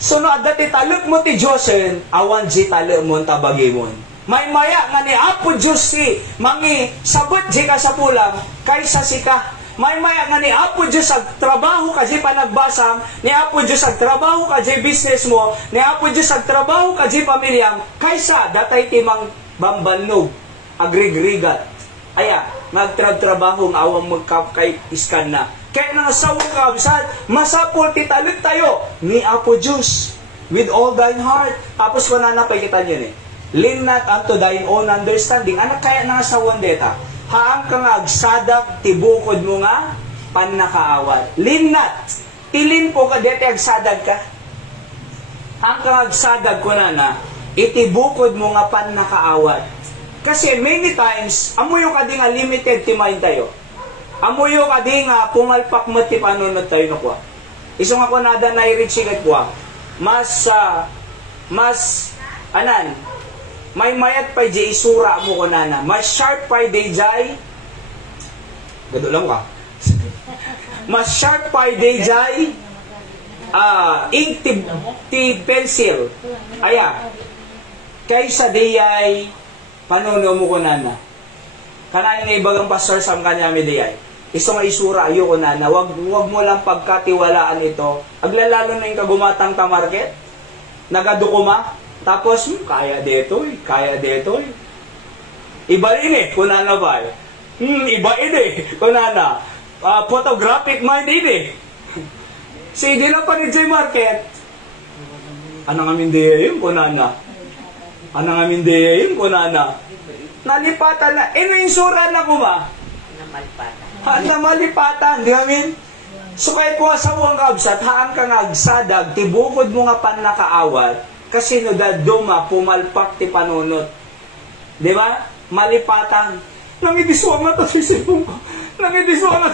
So, no, dati talot mo ti Diyosen, awan di talo mo tabagi mo. May maya nga ni Apo Diyos si, mangi sabot di ka sa pulang, kaysa sika. May maya nga ni Apo Diyos ag trabaho ka di panagbasam, ni Apo Diyos ag trabaho ka di business mo, ni Apo Diyos ag trabaho ka di pamilyam, kaysa datay timang bambanog, agrigrigat. Aya, nagtrabaho ng awang magkakay iskan na. Kaya nang asawang kabisat, masapol titalit tayo ni Apo Diyos with all thine heart. Tapos mananapay kita nyo lean not unto thine own understanding. Anak kaya nang asawang deta? Haang ka nga agsadak, tibukod mo nga, panakaawat. Lean not. Tilin po ka dete agsadag ka. Haang ka nga agsadag ko na, itibukod mo nga panakaawat. Kasi many times, amuyo ka di nga limited ti mind tayo. Amuyo ka di nga pumalpak mo ti panunod tayo na kwa. Iso nga ko nada na i-rechigat kwa. May mayat pa di isura mo ko nana. Mas sharp pa di jay. Gado lang ka. Mas sharp pa di jay. Ink ti pencil. Aya. Kaysa di ay panuno mo ko nana. Kanain nga ibagang pastor sa kanya mi di ay. Iso nga isura ayo ko na wag mo lang pagkatiwalaan ito. Aglalalo na yung kagumatang ta market. Nagadukuma. Tapos, kaya dito Iba rin kunana ba iba rin kunana. Photographic mind rin Sige na pa ni J Market. Anong amin di yun kunana. Anang amin de yun ko na. Nalipatan na. Ino insura na ko ba? Namalpatan. Namalipatan, di amin? So kahit ko asawang kabsat, haan ka nga agsadag, tibukod mo nga pan nakaawat, kasi no daduma, pumalpak ti panunot. Di ba? Malipatan. Nangidiswa na to sisipong ko. Nangidiswa na.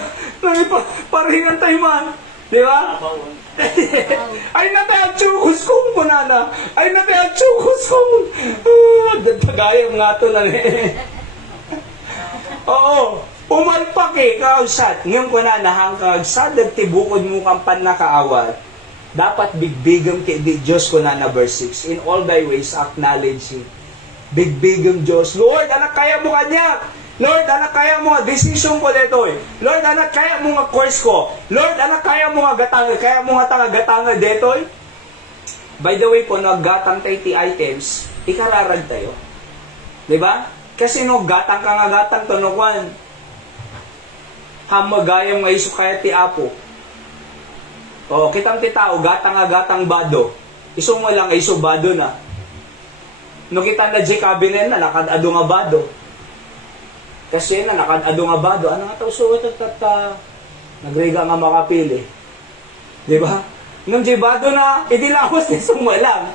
Paringan tayo man. Di ba? Ay natay chukos kong punana. Ay natay chukos kong. Tagayang nga to lang eh. Oo. Umalpak eh, kausat. Ngayon ko na nahangkag sa tibukod mo kang pan nakaawat. Dapat bigbigam kay Diyos ko na verse 6. In all thy ways acknowledge Him. Bigbigam Diyos. Lord, anak kaya mo kanya. Lord, anak kaya mo nga decision ko dito eh. Lord, anak kaya mo nga course ko. Lord, anak kaya mo nga gatanga. Kaya mo nga gatanga dito eh. By the way po, naggatang tayo ti items, ikararag tayo. Diba? Kasi no, gatang ka nga gatang tunukwan. Hamagayang nga iso kaya ti apo. O, kitang ti tao, gatang nga gatang bado. Iso mo lang, iso bado na. No kita na di cabinet na, nakadado nga bado. Kasi na, nakadado nga bado. Ano nga tao suwat at nagrega nga makapili. Di ba? Nung di bado na, idilakos ni sumalang.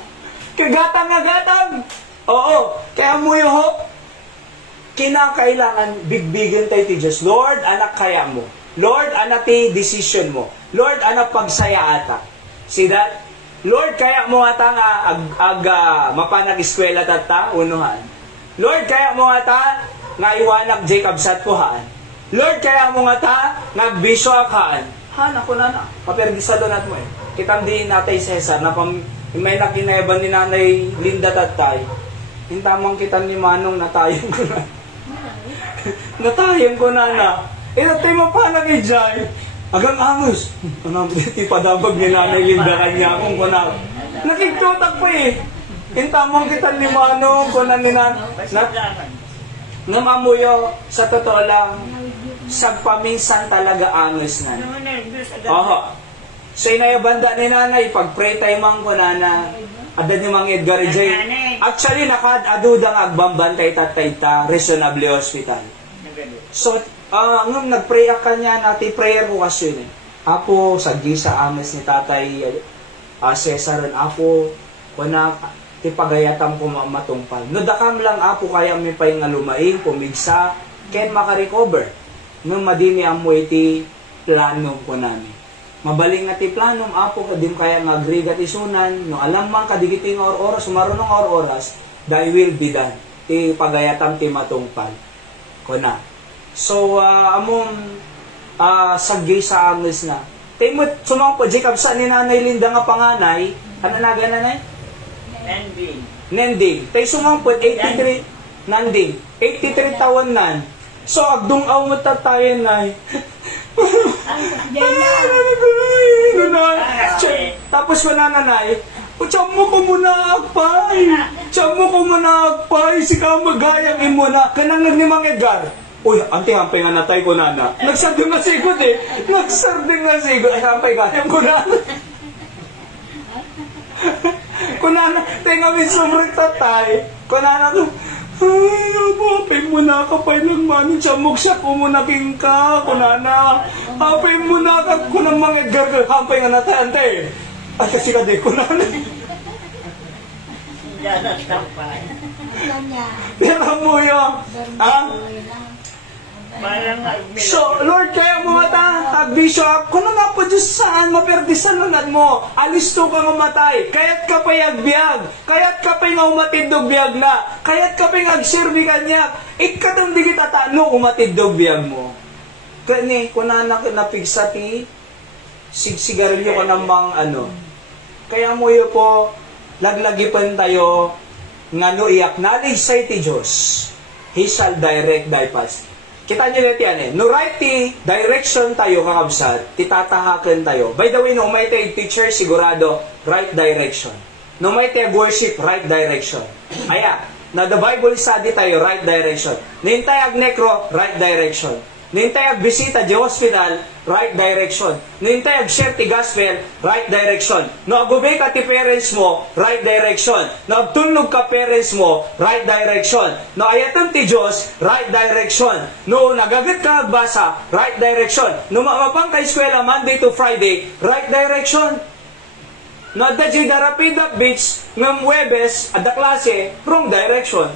Kagatang nga gatang. Oo. Kaya mo yung hope, kinakailangan bigbigyan tayo ti Diyos. Lord, anak kaya mo. Lord, anak ti decision mo. Lord, anak pagsaya ata. See that? Lord, kaya mo ata nga mapanag-eskwela tata, unuhan. Lord, kaya mo ata nga iwanak Jacob sat kuhaan. Lord, kaya mo ata nagbisyo akhaan. Han, ako na. Papergisalo nat mo eh. Kitang di natay Cesar, na may nakinayaban ni Nanay Linda tatay. Hintamang kita ni Manong natayang ko na. Natayang ko na. Natay mo pa nang ijay. Agang angos. Ano, ipadabag ni Nanay Linda kanya akong kuna. Nakiktutak pa eh. Hintamang kita ni Manong kuna ni Namamuyo, sa totoo lang, sagpaminsan talaga angos na. Oho. So inayabanda ni Nanay, pag-pray tayo mang kunana, ada ni Mang Edgar J. Actually, nakad-aduda nga agbambantay tatay reasonably hospital. So, ngam nag-pray ka niya, nati prayer ko kasi yun eh. Apo, sagdi sa ames ni tatay Cesar, apo, kuna, ti pagayatam ko matungpal. No dakam lang apo kaya may pay nga lumaing, pumigsa, ken makarecover. No madini amo iti plano ko namin. Mabaling nga ti planom, apo kadim kaya nga agregat isunan, no alam man kadigiting oras, marunong oras, thy will be done. Ti pagayatam ti matungpal. Kuna. So, among sagay sa amis na. Timot, sumang po, Jacob sa ni Nanay Linda nga panganay, ano na gananay? Nending. Tay sumampot, 83, Nanding. 83 taon nan. So, agdung aw mo tatayan na. Tapos manananay, Tiyam mo ko muna agpay. Tiyam mo ko muna agpay. Sika magayang imo na. Kanang ni Mang Edgar. Uy, anti-hampay nga natay ko nana. Nagsarding nga sigod eh. Nagsarding nga sigod. Hampay gayang ko na. Kunana, tenga min sumrit tatay. Kunana ko, ay, apay mo na kapay lang manin siya siya ko muna ka, kunana. Apay mo na ka, kunang mga Edgar, hampay nga natay, antay. At kasi ka di, kunana. Yan ang tampay. Pero mo yun, ha? So, Lord, kaya mo mata, Bishop, kung nga po Diyos saan, maperdisan lunad mo, alisto ka nga matay, kaya't ka pa'y agbiag, kaya't ka pa'y nga umatindog biag na, kaya't ka pa'y agsirbi kanyak, ikatong digit atano umatindog biag mo. Kani, kung na napigsa ti, sigsigarilyo ko namang ano, kaya mo yun po, laglagipan tayo, nga no i-acknowledge sa iti Diyos, He shall direct thy path. Kita nyo natin yan eh. No right ti direction tayo kakabsat, titatahakan tayo. By the way, no may tayo teacher, sigurado, right direction. No may tayo worship, right direction. Aya, na the Bible study tayo, right direction. Nintay agnekro, right direction. Nintay ag bisita di hospital, right direction. Nintay ag share ti gospel, right direction. No agubay ka ti parents mo, right direction. No agtulnog ka parents mo, right direction. No ayatan ti Diyos, right direction. No nagagat ka agbasa, right direction. No makapang ka eskwela Monday to Friday, right direction. No adda di Darapida Beach, ngam Webes, adda klase, wrong direction.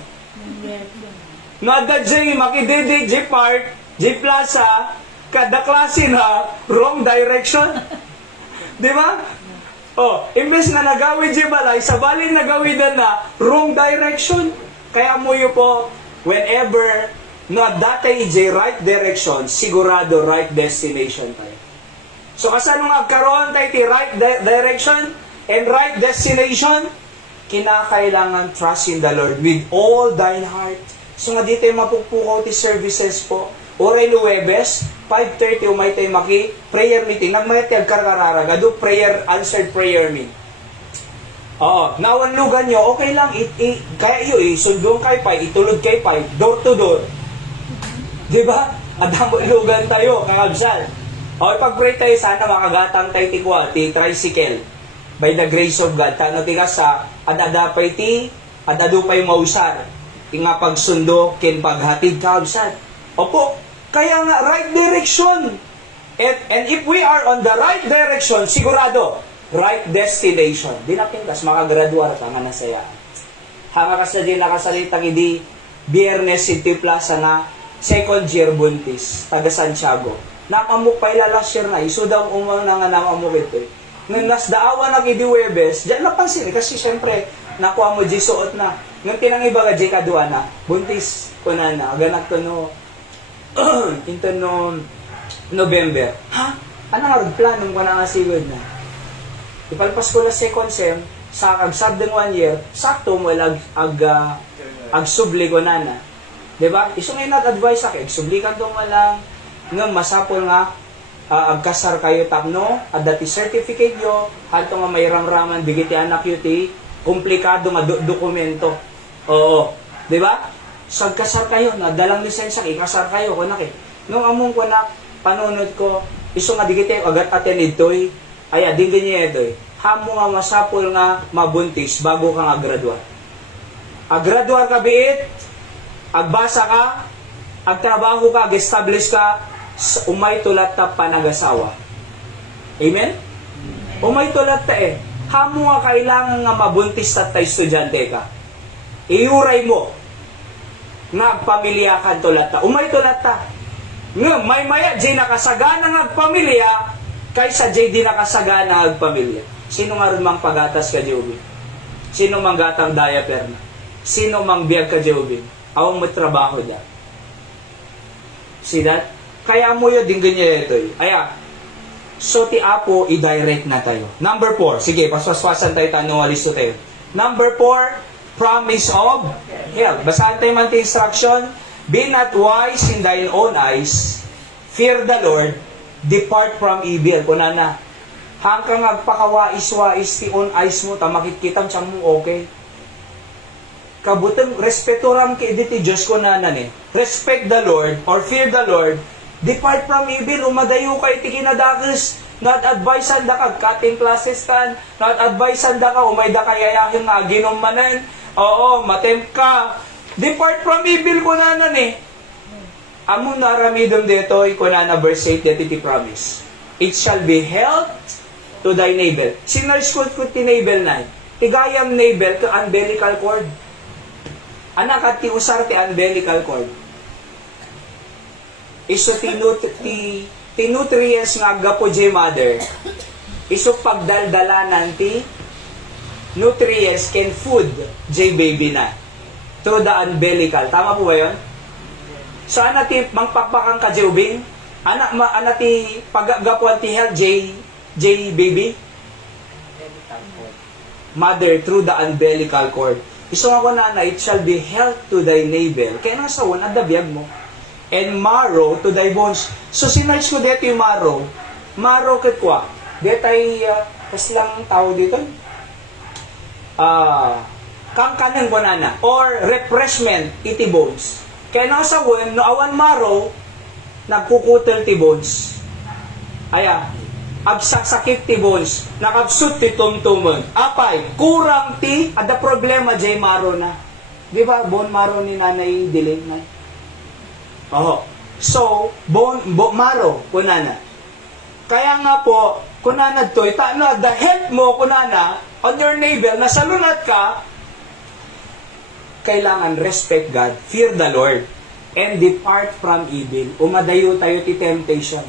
No adda di Makididi, di Park, G Plaza, kada klase na, wrong direction. Di ba? Oh, imbes na nagawid G balay, sa balin nagawid na, wrong direction. Kaya mo yun po, whenever no datay J right direction, sigurado right destination tayo. So kasano nga karoon tayo ti right direction and right destination, kinakailangan trust in the Lord with all thine heart. So nga dito yung mapupukaw ti services po. Oray Luwebes, 5:30 umay tayo maki prayer meeting. Nagmayat yung karkarara, gado prayer, answered prayer meeting. Oo, nawanlugan nyo, okay lang, kaya iyo, sundong kay pa, itulod kay pa, door to door. Diba? Adamo lugan tayo, kakabsal. O, pag-pray tayo, sana makagatang tayo tikwa, ti tricycle. By the grace of God, tano ti sa adadapay ti, adadupay mausar. Tinga pagsundo, kin paghatid kakabsal. Opo, kaya nga, right direction. And if we are on the right direction, sigurado, right destination. Di na pintas, makagraduar ka nga nasaya. Hanga ka sa di nakasalitang idi, Biyernes City Plaza na second year buntis, taga Santiago. Nakamuk pa ilalas year na, iso daw umang nga namamuk ito. Nung nasdaawan na idi Webes, dyan napansin, kasi syempre, nakuha mo di suot na. Nung tinangibaga di kadua na, buntis ko na, ganak to no, into no November. Ha? Anong planong ko na nga sigod na? Ipalpas ko la second sem, sa kagsab din 1 year, sakto mo agsubli ko na na. Diba? Iso ngayon nag-advise sa akin, agsubli ka doon lang, nga masapol nga, agkasar kayo tapno, at dati certificate nyo, halto nga may ramraman, bigiti anak yun ti, komplikado nga dokumento. Oo. Diba? So, agkasar kayo, nadalang lisensya, ikasar kayo, kunak eh. Nung among kunak, panunod ko, iso nga digiti, agat atin ito'y, ay, din ganyan ito'y, hamo nga masapol nga mabuntis bago ka nga graduar. Aggraduar ka biit, agbasa ka, agtrabaho ka, ag-establish ka, umay tulat ta panagasawa. Amen? Umay tulat ta eh. Hamo nga kailangan nga mabuntis ta estudyante ka. Iuray mo, nagpamilya ka tulat ta. Umay tulat ta. Nga, may maya, di nakasagana ngagpamilya, kaysa di nakasagana ngagpamilya. Sino nga rin mang pagatas ka, Jobin? Sino mang gatang diaper na? Sino mang biyag ka, Jobin? Awang mo trabaho dyan. See that? Kaya mo yun, din ganyan ito. Aya, so ti Apo, i-direct na tayo. Number 4, sige, paswaswasan tayo, tanong, alisto tayo. Number 4, promise of health. Basahan tayo man ti instruction. Be not wise in thine own eyes, fear the Lord, depart from evil. Kuna na, hanggang agpakawais-wais ti own eyes mo, ta makikita mo okay. Kabutang respeturam ki ti Diyos ko na eh. Respect the Lord or fear the Lord, depart from evil. Umadayo kay ti kinadakis, not advisean da kag cutting classes kan, not advisean da ka, umay da kayayahin nga ginumanan, oo, matempt ka, depart from evil ko na eh. Among naramidom dito, ko na verse 8, dito ti promise. It shall be health to thy navel. Sinners ko ti navel na. Tigayam navel ka umbilical cord. Anak at ti usar ti umbilical cord. Iso ti nutrients nga agapo J mother. Iso pagdaldalanan ti nutrients can food J baby na. Through the umbilical. Tama po ba yun? So, ana ti mangpakpakang ka, Jobin? Ana ti pagagapuan ti health, J baby? Mother, through the umbilical cord. Iso nga ko na, it shall be health to thy navel. Kaya nasa one, adabiyag mo. And marrow to thy bones. So, sinarch ko dito yung marrow. Marrow kitwa. Dito ay, kaslang tao dito? Kangkanan ko na. Or refreshment, iti bones. Kaya nasa one, no awan marrow, nagkukutel ti bones. Aya, absasakit ti bones, nakabsut ti tumtuman. Apay, kurang ti, ada problema jay maro na. Di ba, bone marrow ni nanay dilim na? Oo. So, maro, kunana. Kaya nga po, kunana to, itano, the health mo, kunana, on your navel, nasa lunat ka, kailangan respect God, fear the Lord, and depart from evil. Umadayo tayo ti temptation.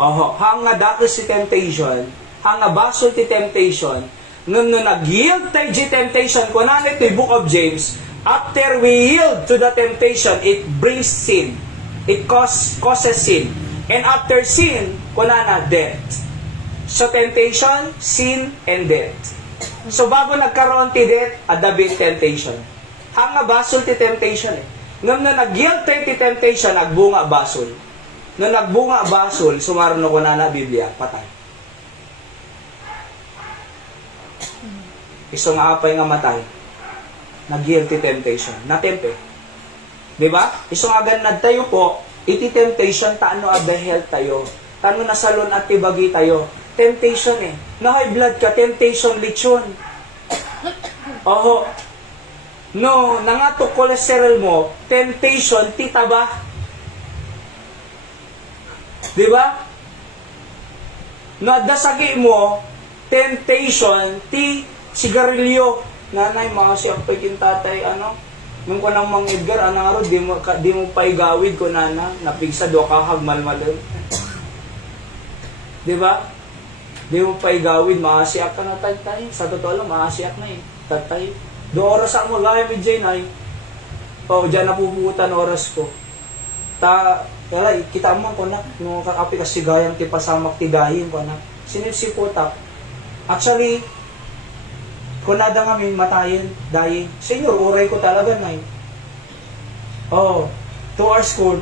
Oho, hanga dako si temptation, hanga basol ti temptation, nung nag-yield tayo di temptation, kunana ito yung Book of James, after we yield to the temptation, it brings sin. It causes sin. And after sin, kunana, death. So temptation, sin, and death. So bago nagkaroon ti death, adabit temptation. Hanga basol ti temptation eh. Nung nag-yield tayo ti temptation, nagbunga basol. Nung nagbunga basol, sumarno ko na Biblia, patay. Isong apay nga matay, nag-yield ti temptation. Natempe. Diba? Isong aganad tayo po, iti temptation, taano abdahel tayo. Taano nasalon at tibagi tayo. Temptation eh. Na high blood ka, temptation, lechon. Oho. No, nangato cholesterol mo, temptation, titaba. Diba? Nadasagi mo, temptation, sigarilyo. Nanay, mga siyang pagkintatay, nung ko nang mang Edgar, anaro, di mo paigawid ko nana, napigsa do ka hagmalmalun. Diba? Di mo paigawid, maasiyak ka na tatay. Sa totoo lang, maasiyak na eh. Tatay. Do oras ako magaya med Jay na dyan napuputan oras ko. Kaya, kita mo ko na, nung kakapi kasi gayang ti pasamak ti gahin ko na. Sinisiputak. Actually, kunada nga may matayin, dying. Senyor, uray ko talaga na to our school.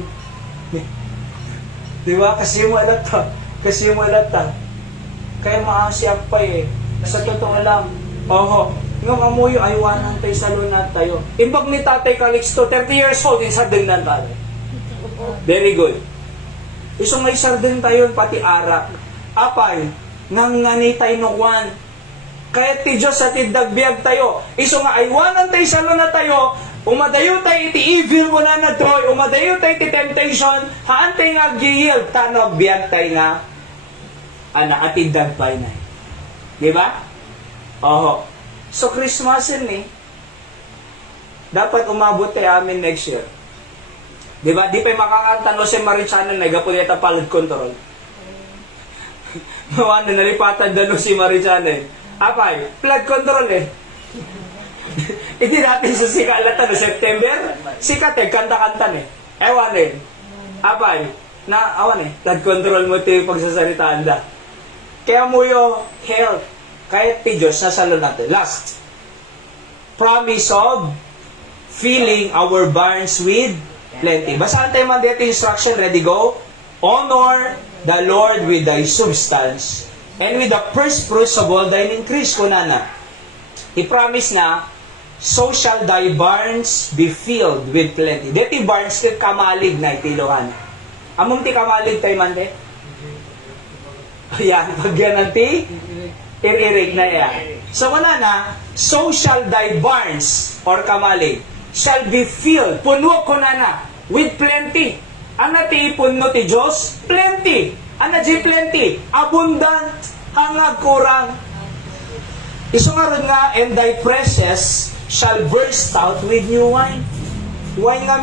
Di ba? Kasi mo alata. Kaya maasiyak pa eh. Sa totoo lang. Nga mamuyo, aywanan tayo sa lunat tayo. Imbag ni Tatay Calixto, 30 years old, isardin na tayo. Very good. Isong may sardin tayo, pati arak. Apay, nang nanitay no kwan. Kaya ti Diyos at idagbiag tayo. Iso nga aywanan tayo sa lunat tayo, umadayo tayo iti evil mo na toy, umadayo tayo iti temptation, haan tayo nga giyil, tano biag tayo nga, at idagpay na. Diba? Oho. So, Christmasin dapat umabot tayo amin next year. Diba? Di pa makakanta no si Marichana na gapulit palad control. Mawana, nalipatan na no si Marichana Apay, flood control Hindi natin sa sikalatan no September, sikat kanta-kanta Ewan Apay, flood control mo ito yung pagsasaritaan da. Kaya mo yung health. Kahit ti Diyos, nasalo natin. Last. Promise of filling our barns with plenty. Basahan tayo man dito instruction. Ready, go? Honor the Lord with thy substance and with the first fruits of all thine increase. Kunana. I-promise na, so shall thy barns be filled with plenty. Dito barns kamalig na itilohan. Among ti kamalig tayo man de? Ayan, pag yan ti iririg na yan. So, wala na, so shall thy barns, or kamalig, shall be filled, puno ko na, with plenty. Ano ti puno ti Diyos? Plenty. Ano di plenty? Abundant. Hangag kurang. Iso nga rin nga, and thy presses shall burst out with new wine. Wine nga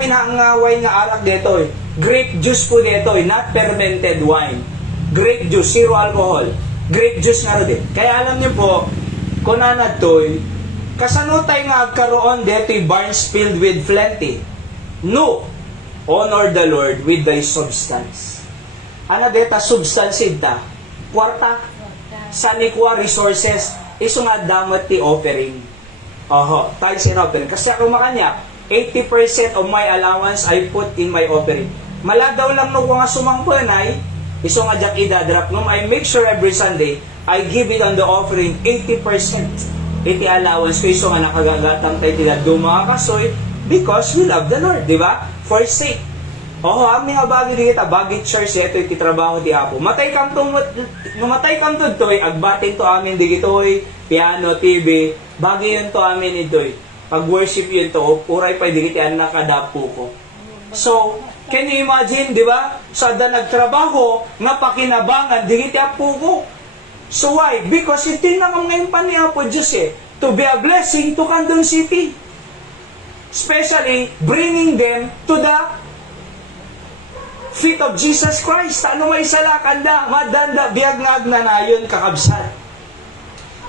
wine nga arak dito Grape juice po dito not fermented wine. Grape juice, zero alcohol. Grape juice nga rin. Kaya alam niyo po, kunana to'y, kasano tayo nga agkaroon dito barns filled with plenty? No. Honor the Lord with thy substance. Ano dito substance ita? Kwarta. Sanikwa resources. Iso nga damat ti offering. Tayo sin offering. Kasi ako makanya, 80% of my allowance I put in my offering. Maladaw lang no nga sumangpunay, iso nga jak idadrop nung I make sure every Sunday I give it on the offering 80%. Iti allowance ko iso nga nakagagatang tayo tila mga kasoy because we love the Lord, di ba? For sake. Oo, ami nga bagi di kita, bagi church, ito iti trabaho di Apo. Matay kam to'y, agbating to amin di gito'y, piano, TV, bagi yun to amin ito'y. Pag-worship yun to, uray pa di kiti anak kadapo ko. So, can you imagine, di ba? Sa da nagtrabaho, nga pakinabangan, di kiti apo ko. So why? Because iti na kam ngayon pa ni Apo Diyos to be a blessing to Candon City. Especially, bringing them to the feet of Jesus Christ. Ano may salakan da, madanda, biyag na na yun kakabsat.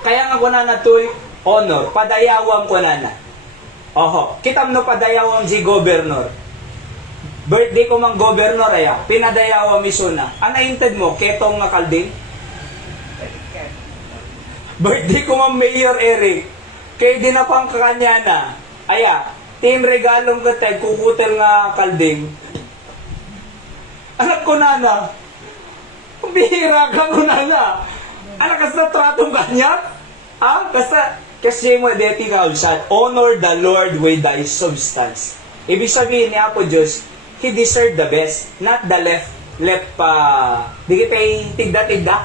Kaya nga ko na nato'y honor, padayawam ko na na. Oho, kitam no padayawam si governor. Birthday ko mang governor aya, pinadayawam isuna. Anainted mo, ketong nga kalding? Birthday ko mang Mayor Eric, kay dinapang kakanya na. Aya, team regalong kateg, kukutel nga kalding. Anak ko na na. Bihira ka ko na na. Anak kas na tratong ganyan? Ha? Kasi mo deti ka usat. Honor the Lord with thy substance. Ibig sabihin ni Apo Diyos, He deserved the best, not the left di kita tigda-tigda.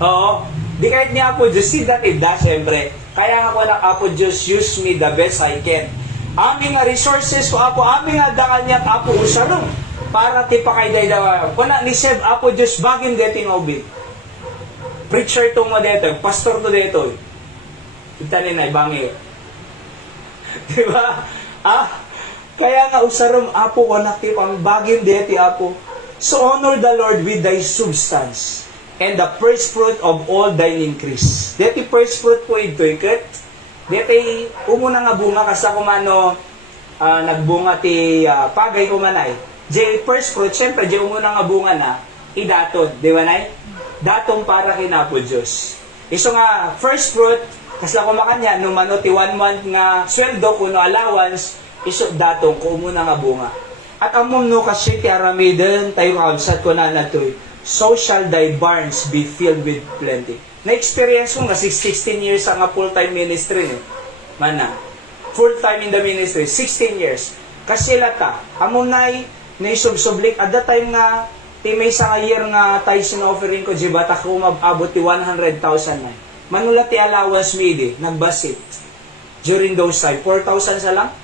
Oo. Di kahit ni Apo Diyos, tigda-tigda, syempre. Kaya nga ko na Apo Diyos, use me the best I can. Aming nga resources ko, Apo, aming nga dangan niya, Apo, usarong. Para ti pakayday daw. Kuna ni Seb Apo Diyos bagin deti ngobi. Preacher to mo dito, pastor to dito. Kita ni na ibangi. Di ba? Kaya nga usarom Apo ko nakipang bagin deti Apo. So honor the Lord with thy substance and the first fruit of all thine increase. Deti first fruit po ito ikat. Deti umuna nga bunga kasa kumano nagbunga ti pagay kumanay. Jay first fruit, syempre, jay umuna nga bunga na, idatod, di ba nay? Datong para kinapo Diyos. Iso nga, first fruit, kasla ko makanya, nung mano, ti 1 month nga sweldo, kuno allowance, iso datong, ko umuna nga bunga. At amom no, kasi ti aramiden, tayo kausat ko na natoy, so shall thy barns be filled with plenty. Na-experience ko nga, 16 years ang full-time ministry, mana, full-time in the ministry, 16 years. Kasi lata, amom na'y, naisubsublik, at that time nga, ti may sa year nga tayo offering ko, jibata ko mababot ti 100,000 na. Manula ti allowance midi, nagbasit. During those time, 4,000 sa lang.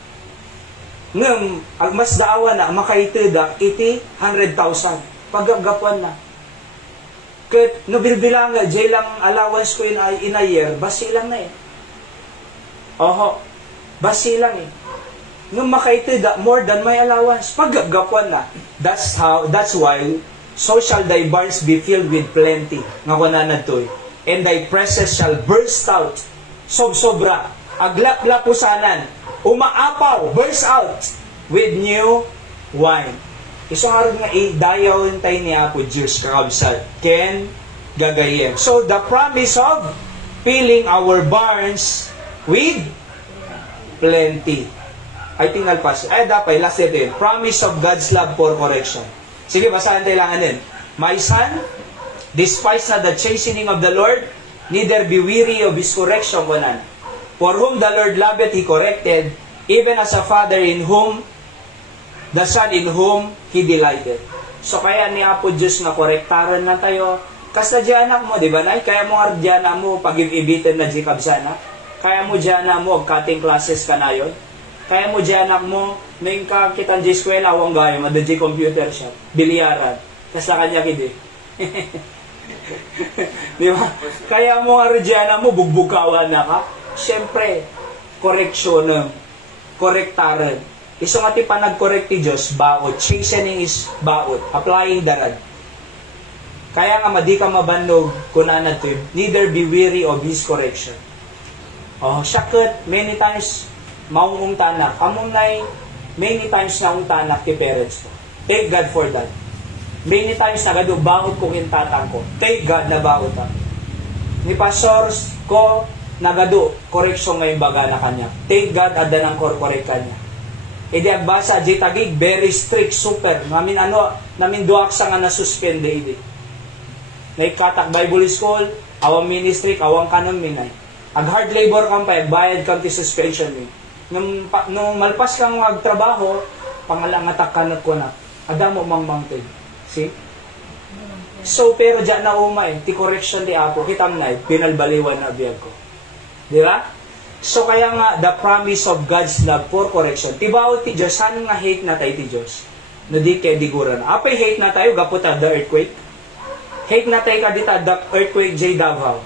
Ngam, mas daawa na, makaitida, iti 100,000. Pagagapuan na. Kat, nabilbilang nga, jay lang allowance ko in a year, basi lang na Oho, basi lang nung makaitida more than my allowance, paggagapuan na. That's why, so shall thy barns be filled with plenty. Nga ko na natoy. And thy presses shall burst out. Sobra. Aglap-lapusanan. Umaapaw, burst out with new wine. Isang harap nga dayaw tayo ni Apo Diyos kakabsat. Ken gagayem. So, the promise of filling our barns with plenty. I think nalpas. Dapat, last ito yun. Promise of God's love for correction. Sige, basahan tayo lang din. My son, despise not the chastening of the Lord, neither be weary of His correction, kunan. For whom the Lord loveth, He corrected, even as a father in whom, the son in whom He delighted. So, kaya ni Apo Diyos na korektaran na tayo. Kas na anak mo, di ba na? Kaya mo nga anak mo, pag-ibitin na di kabsana. Kaya mo anak mo, cutting classes ka na yun. Kaya mo anak mo, nang kakitan di eskwela, awang gaya, madadji computer shop, bilyaran. Kas na kanya kidi. Di ba? Kaya mo nga anak mo, bugbukawan na ka. Siyempre, koreksyon, korektaran. Iso nga ti panag-correct ti Diyos, baot. Chastening is baot. Applying the rod. Kaya nga madi ka mabannog kunanad to, neither be weary of His correction. Oh, syakot, many times, maungong tanak. Among na'y, many times na tanak ti parents ko. Thank God for that. Many times na gado, baot kong intatang ko. Thank God na baot ako. Ni pastors ko, nagado, koreksyon ngayon baga na kanya. Thank God, ada ng korporate kanya. E di agbasa, di tagig, very strict, super. Namin duak sa nga nasuspende, idi. Naikatak Bible School, awang ministry, awang kanon minay. Ag hard labor kang pa, bayad kang ti suspension min. Nung malpas kang magtrabaho, pangalangatak kanot ko na. Adamo mang mountain. See? So, pero dyan na umay, ti correction di Apo, kitam na, pinalbaliwan na biyag ko. Di ba? So, kaya nga, the promise of God's love for correction. Tibaw ti Diyos, saan nga hate na tayo ti Diyos? No di kay diguran. Apay hate na tayo, gaputa, the earthquake. Hate na tayo ka dita, the earthquake, J. Davao.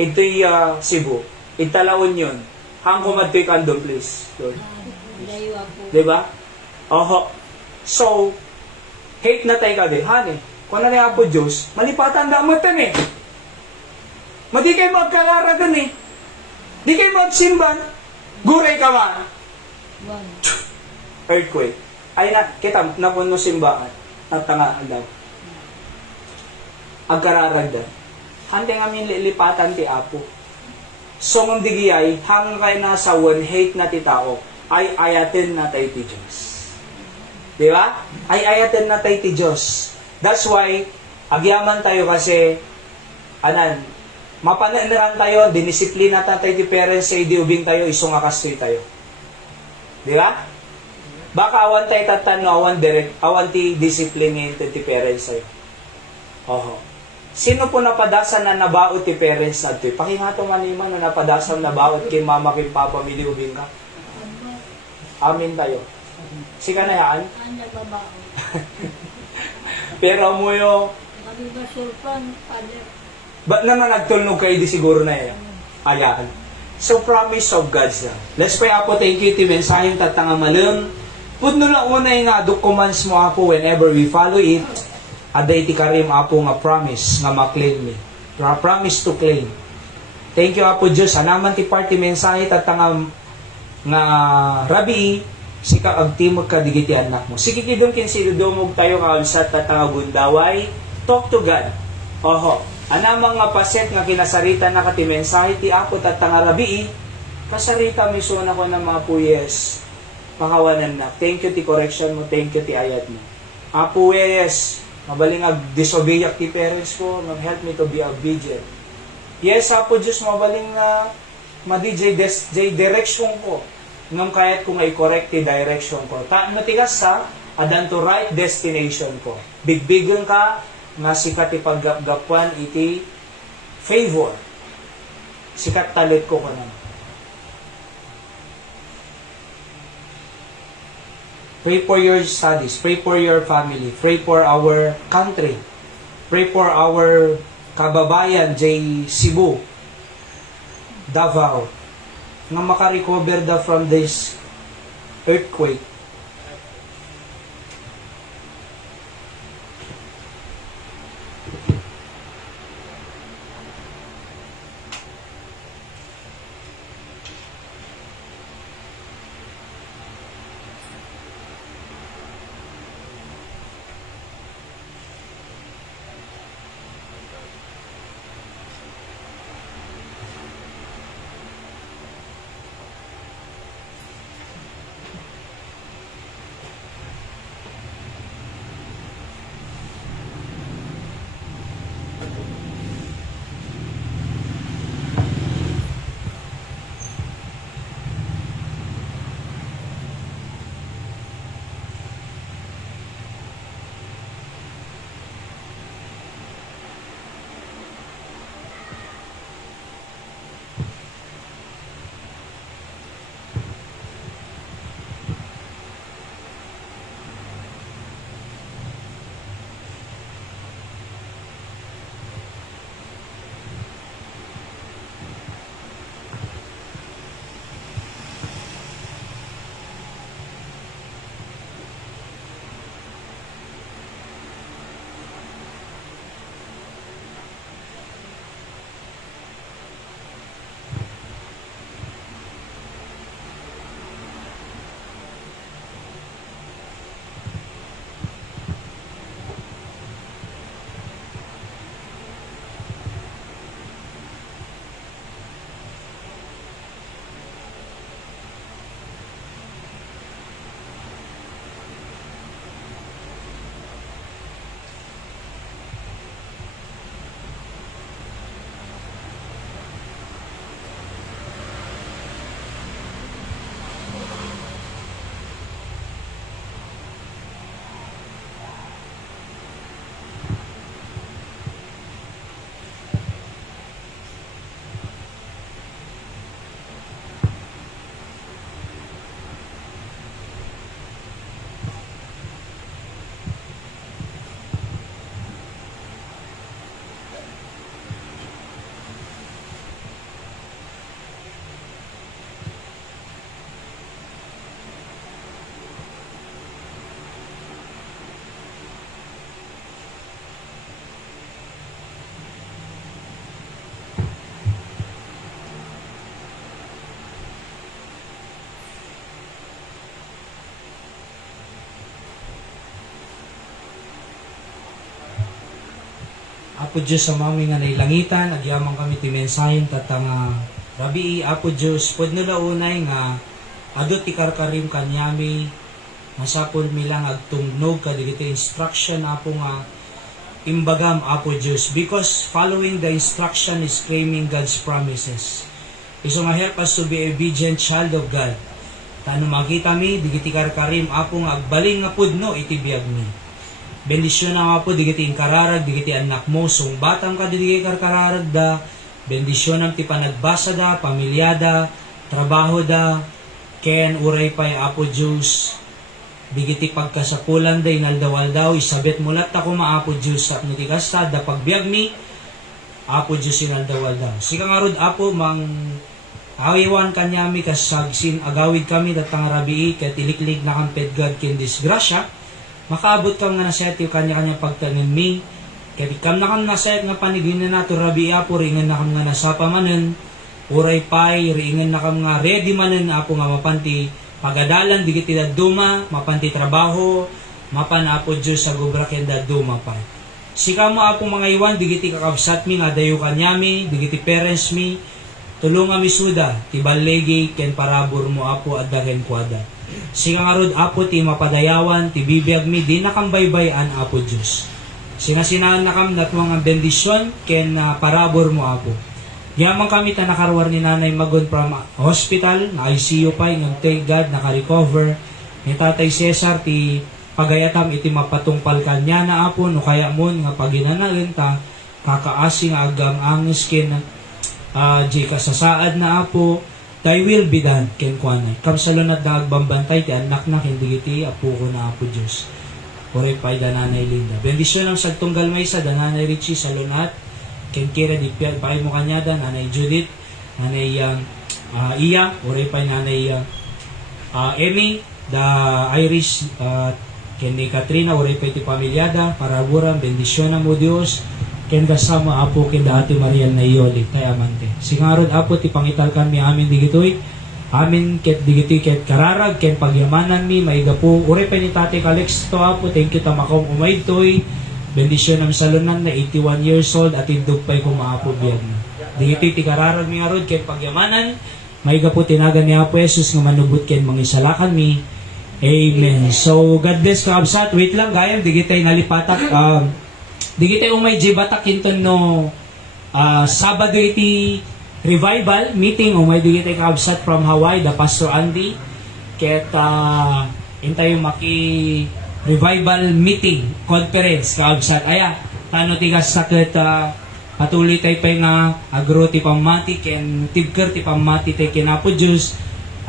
Ito'y Cebu. Italawon yun. Hang kumadto'y kandom, please. Lord. Layo ako. Di ba? Oho. So, hate na tayo ka di. Hani, kung ano na po Diyos, malipatan na amatan eh. Madi kayo magkalaragan eh. Di kayo magsimban. Guray ka man. One. Earthquake. Ay na, kita, napuno simbahan. At tangaan daw. Agkararagdan. Hante nga min lilipatan ti Apo. So, ng digiyay, hang kayo nasa one hate na ti tao, ay ayatin na tayo ti Diyos. Di ba? Ay ayatin na tayo ti Diyos. That's why, agyaman tayo kasi, mapananiran tayo, dinisiplina tayo ti parents, sa idiubing tayo, isungakastoy tayo. Di ba? Baka awan tayo tatano, awan ti discipline ti parents tayo. Oho. Sino po napadasan na nabaot ti parents na ito? Pakingato maniman na napadasan nabaot kay mama kay papa, miliubing ka. Amin tayo. Sika na yan? Anya babao. Pero mo yung Kami basurpan, father. ba't naman nagtulnog kayo di siguro na yan? Ayan. So, promise of God's love. Let's pray, Apo. Thank you, ti mensaheng tatanga malam. Pudno na unay nga documents mo, Apo, whenever we follow it. Aday ti karim, Apo, nga promise nga maklaim me. Promise to claim. Thank you, Apo Diyos. Anaman ti party mensahe tatanga nga rabi, sika agtimog ka digiti anak mo. Sige kidong kinsiludumog tayo kaulsat tatanga gundaway. Talk to God. Oho. Anamang nga paset nga kinasarita na kati mensahe ti Apo tatanga rabi, kasarita misuna ko ng mga puyes. Pakawanan na. Thank you ti correction mo. Thank you ti ayat mo. Apo yes. Mabaling disobey ti parents ko. Help me to be obedient. Yes, Apo Diyos, mabaling na ma-DJ direction ko. Ngam kahit kung ay correct ti direction ko. Matigas sa adan to right destination ko. Bigbigan ka nga sikat ipaggapgapuan iti favor. Sikat talit ko naman. Pray for your studies. Pray for your family. Pray for our country. Pray for our kababayan, Cebu, Davao, nga makarecover from this earthquake. Apo Diyos sa mami nga nailangitan, agyaman kami ti mensahen tatang Rabi, Apo Diyos, pwede nila unay nga adot ti karkarim kanyami, masapol mi lang agtungnog kadigiti instruction Apo nga imbagam Apo Diyos, because following the instruction is claiming God's promises. Iso nga help us to be obedient child of God. Tano makita mi, digiti karkarim Apo nga agbaling nga pudno itibiyag mi. Bendisyon na Apo, digiti inkararag, digiti anak mo, sungbatang ka digiti karkararag da, bendisyon ang ti panagbasa da, pamilyada, trabaho da, ken uray pa'y Apo Diyos, digiti pagkasapulan da, inaldawal daw, isabit mulat ako Apo Diyos, at nutikasta, da pagbiag mi, Apo Diyos inaldawal daw. Sika nga rod Apo, mang awiwan kanyami kasagsin, agawid kami, datang rabii, katiliklig na kamped God ken disgrasya, makaabot kam nga nasayat yung kanya-kanya pagtanin mi, kaya kam na kam nasayat nga panigin na nato rabi Apo, ringan na kam nga nasapa manen, uray pay, ringan na kam nga ready manen Apo nga mapanti, pagadalan, digiti da duma, mapanti trabaho, mapan Apo Diyos sa gubra ken da duma pa. Sika mo Apo mga iwan, digiti kakabsat mi, nga dayo kanyami, digiti parents mi, tulungan mi suda, tibalegi, ken parabor mo Apo at dagen kwada. Sika nga rod Apo ti mapadayawan, ti bibiyag mi, di nakambaybayan Apo Diyos. Sinasinahan na kam nat mga bendisyon, ken parabor mo Apo. Yaman kami ta nakarwar ni Nanay Magon from hospital, na ICU pa, ng thank God, nakarecover. Ni Tatay Cesar, ti pagayatam iti mapatungpal kanya na Apo, no kaya mo nga paginanagan ta, kakaasing agang angis ken di kasasaad na Apo, thy will be done, ken kuanay. Kamsalon at nagbambantay, ti anak na, hindi iti apo ko na Apo Diyos. Puri pa'y Dananay Linda. Bendisyon ang sagtunggal may sa Dananay Richie, salunat, ken kira di pa'y mo kanyada, Nanay Judith, Nanay Iya, puri pa'y Nanay Emmy, da Irish, ken ni Katrina, puri pa'y ti pamilyada, paraburan, bendisyon mo Diyos, ken kasama Apo ken Ate Mariel na iyoli kay amante. Singarod Apo ti pangital kami amin digitoy. Amin ket digitoy ket kararag ken pagyamanan mi maigapo. Ure pa ni Tate Calixto Apo, thank you tamakong umaytoy. Bendisyon ng salunan na 81 years old at indog pa'y kumaapo biyag na. Digitoy ti kararag mi ngarod ken pagyamanan maigapo tinagan ni Apo Jesus nga manubot ken mangisalakan mi. Amen. So God bless ka absat. Wait lang gayam digitay nalipatak digiti umay jibatak kinton no Sabado iti revival meeting umay digiti kaabsat from Hawaii da Pastor Andy ket intay maki revival meeting conference kaabsat aya tano tigas saket patuloy tay pay nga agro ti pamati ken tibker ti pamati tay kinapo Dios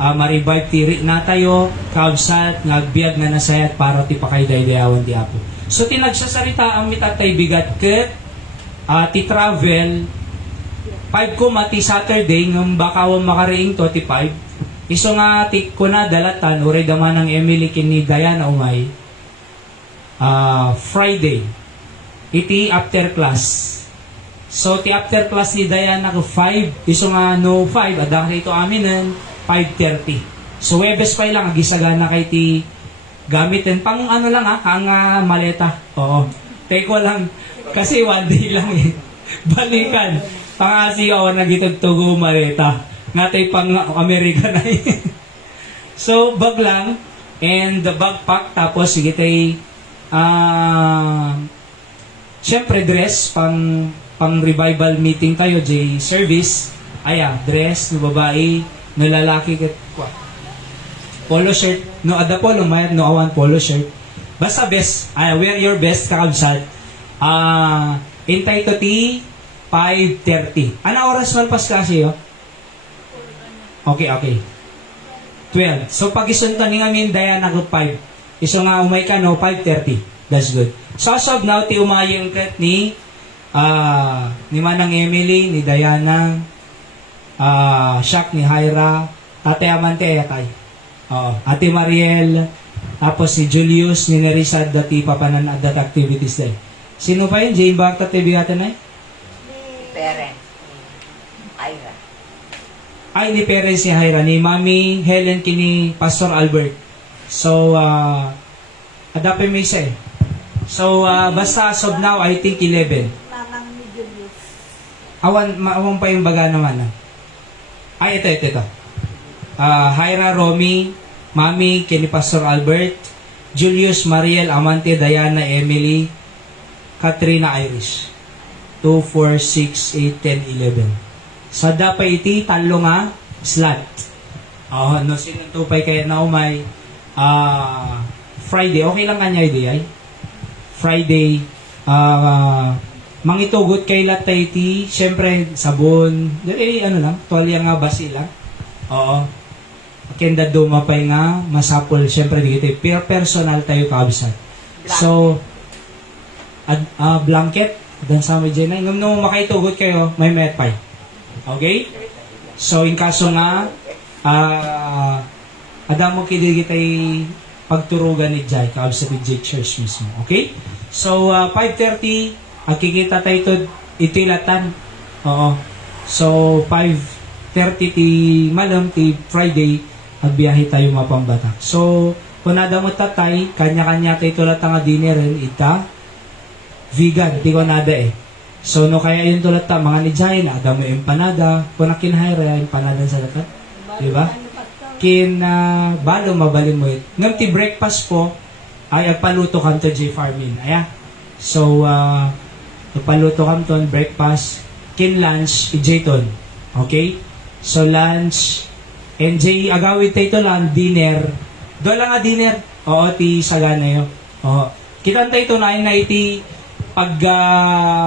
ma-revive ti na tayo kaabsat nga agbiag nga nasayat para ti pakaydaydayawan ti Apo. So tinagsasarita ang mitatay bigat ket ti travel 5 ko mati Saturday ng bakawang makariing to ti 5 iso nga ti kuna dalatan uray daman ng Emily kini Diana umay Friday iti after class. So ti after class ni Diana ko 5 iso nga no 5 adang rito aminen 5:30. So Webes pa lang agisagana kay ti gamitin pang ano lang ang maleta. Oo. Take ko lang kasi one day lang eh. Balikan. Pangasiyaw na gitugtugo maleta. Natay pang Amerika na eh. So bag lang and the backpack tapos sige tay syempre dress pang revival meeting tayo J service. Aya, dress no babae, no lalaki ket polo shirt, no ada polo, mayat no awan polo shirt. Basta best, wear your best kakabsat. Intay to ti 5:30. Ano oras malpas kasi yo? Okay. 12. So pag isunta ni ngamin Diana ko 5. Iso nga umay ka no 5:30. That's good. So as of now ti umayong ket ni Manang Emily, ni Diana, Shak ni Hyra, Ate Amante ayatay. Ate Mariel, tapos si Julius, ni Nerissa, dati papanan at that activities day. Sino pa yun? Jane Bakta TV ata na Parents. Ira. Ay, ni parents ni Hyra, ni Mami Helen, kini Pastor Albert. So, adapin may isa eh. So, basta as of now, I think 11. Mamang awan pa yung baga naman. Ay, ito. Hyra, Romy, Mami, kini Pastor Albert, Julius, Mariel, Amante, Diana, Emily, Katrina, Irish. 2, 4, 6, 8, 10, 11. Sa dapay iti, talo nga, slant. No, sinutupay kaya na umay, Friday, okay lang kanya iti ay? Friday, mangitugot kay latay iti, syempre, sabon, tuwalya nga basi lang. Oo. Kenda dumapay nga, masapol, syempre, di kita, personal tayo kaabsan. So, blanket, dan sa medyo na, nung makaitugot kayo, may metpay. Okay? So, in kaso nga, adamo kidi kitay pagturugan ni Jai, kaabsan ni Jai Church mismo. Okay? So, 5:30, kikita tayo ito ilatan. Oo. So, 5:30 ti malam, ti Friday, agbiyahe tayo mapambatak. So, kung nada mo tatay, kanya-kanya tayo tulat nga dinner rin, ita, vegan, di ko nada eh. So, no kaya yun tulat ta, mga ni Jai, na ada mo empanada, kung nakinahira, empanada sa lakat. Di ba? Balo, mabalin mo it. Ngam ti breakfast po, ay agpaluto kam to J Farmin. Ayan. So, paluto kam to, breakfast, lunch, ijayton. Okay? So, lunch, and J, agawid tayo ito lang, dinner. Doon lang nga dinner. Oo, ti sagana yun. Oo. Kitang tayo ito na iti, pag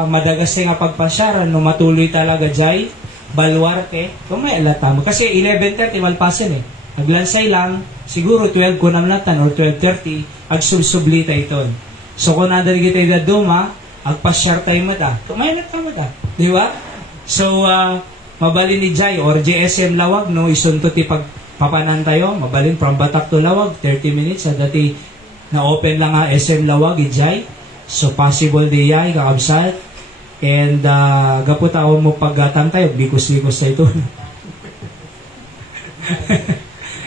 madagas nga pagpasyaran, no matuloy talaga Jay, balwarke, kung may alata mo. Kasi 11:30, malpasin eh. Aglansay lang, siguro 12 kunam natan or 12:30, agsulsublita ito. So, kung nadali kita yung duma, agpasyar tayo mata. Kumainat ka mata. Di ba? So, mabalin ni Jai or JSM Lawag, no, isunto ti pagpapanan tayo, mabalin from Batak to Lawag, 30 minutes, at dati na-open lang nga SM Lawag, Jai. So, possible di yay, kakabsat. And, gapo tao mo pagatan tayo, bikos-bikos tayo ito.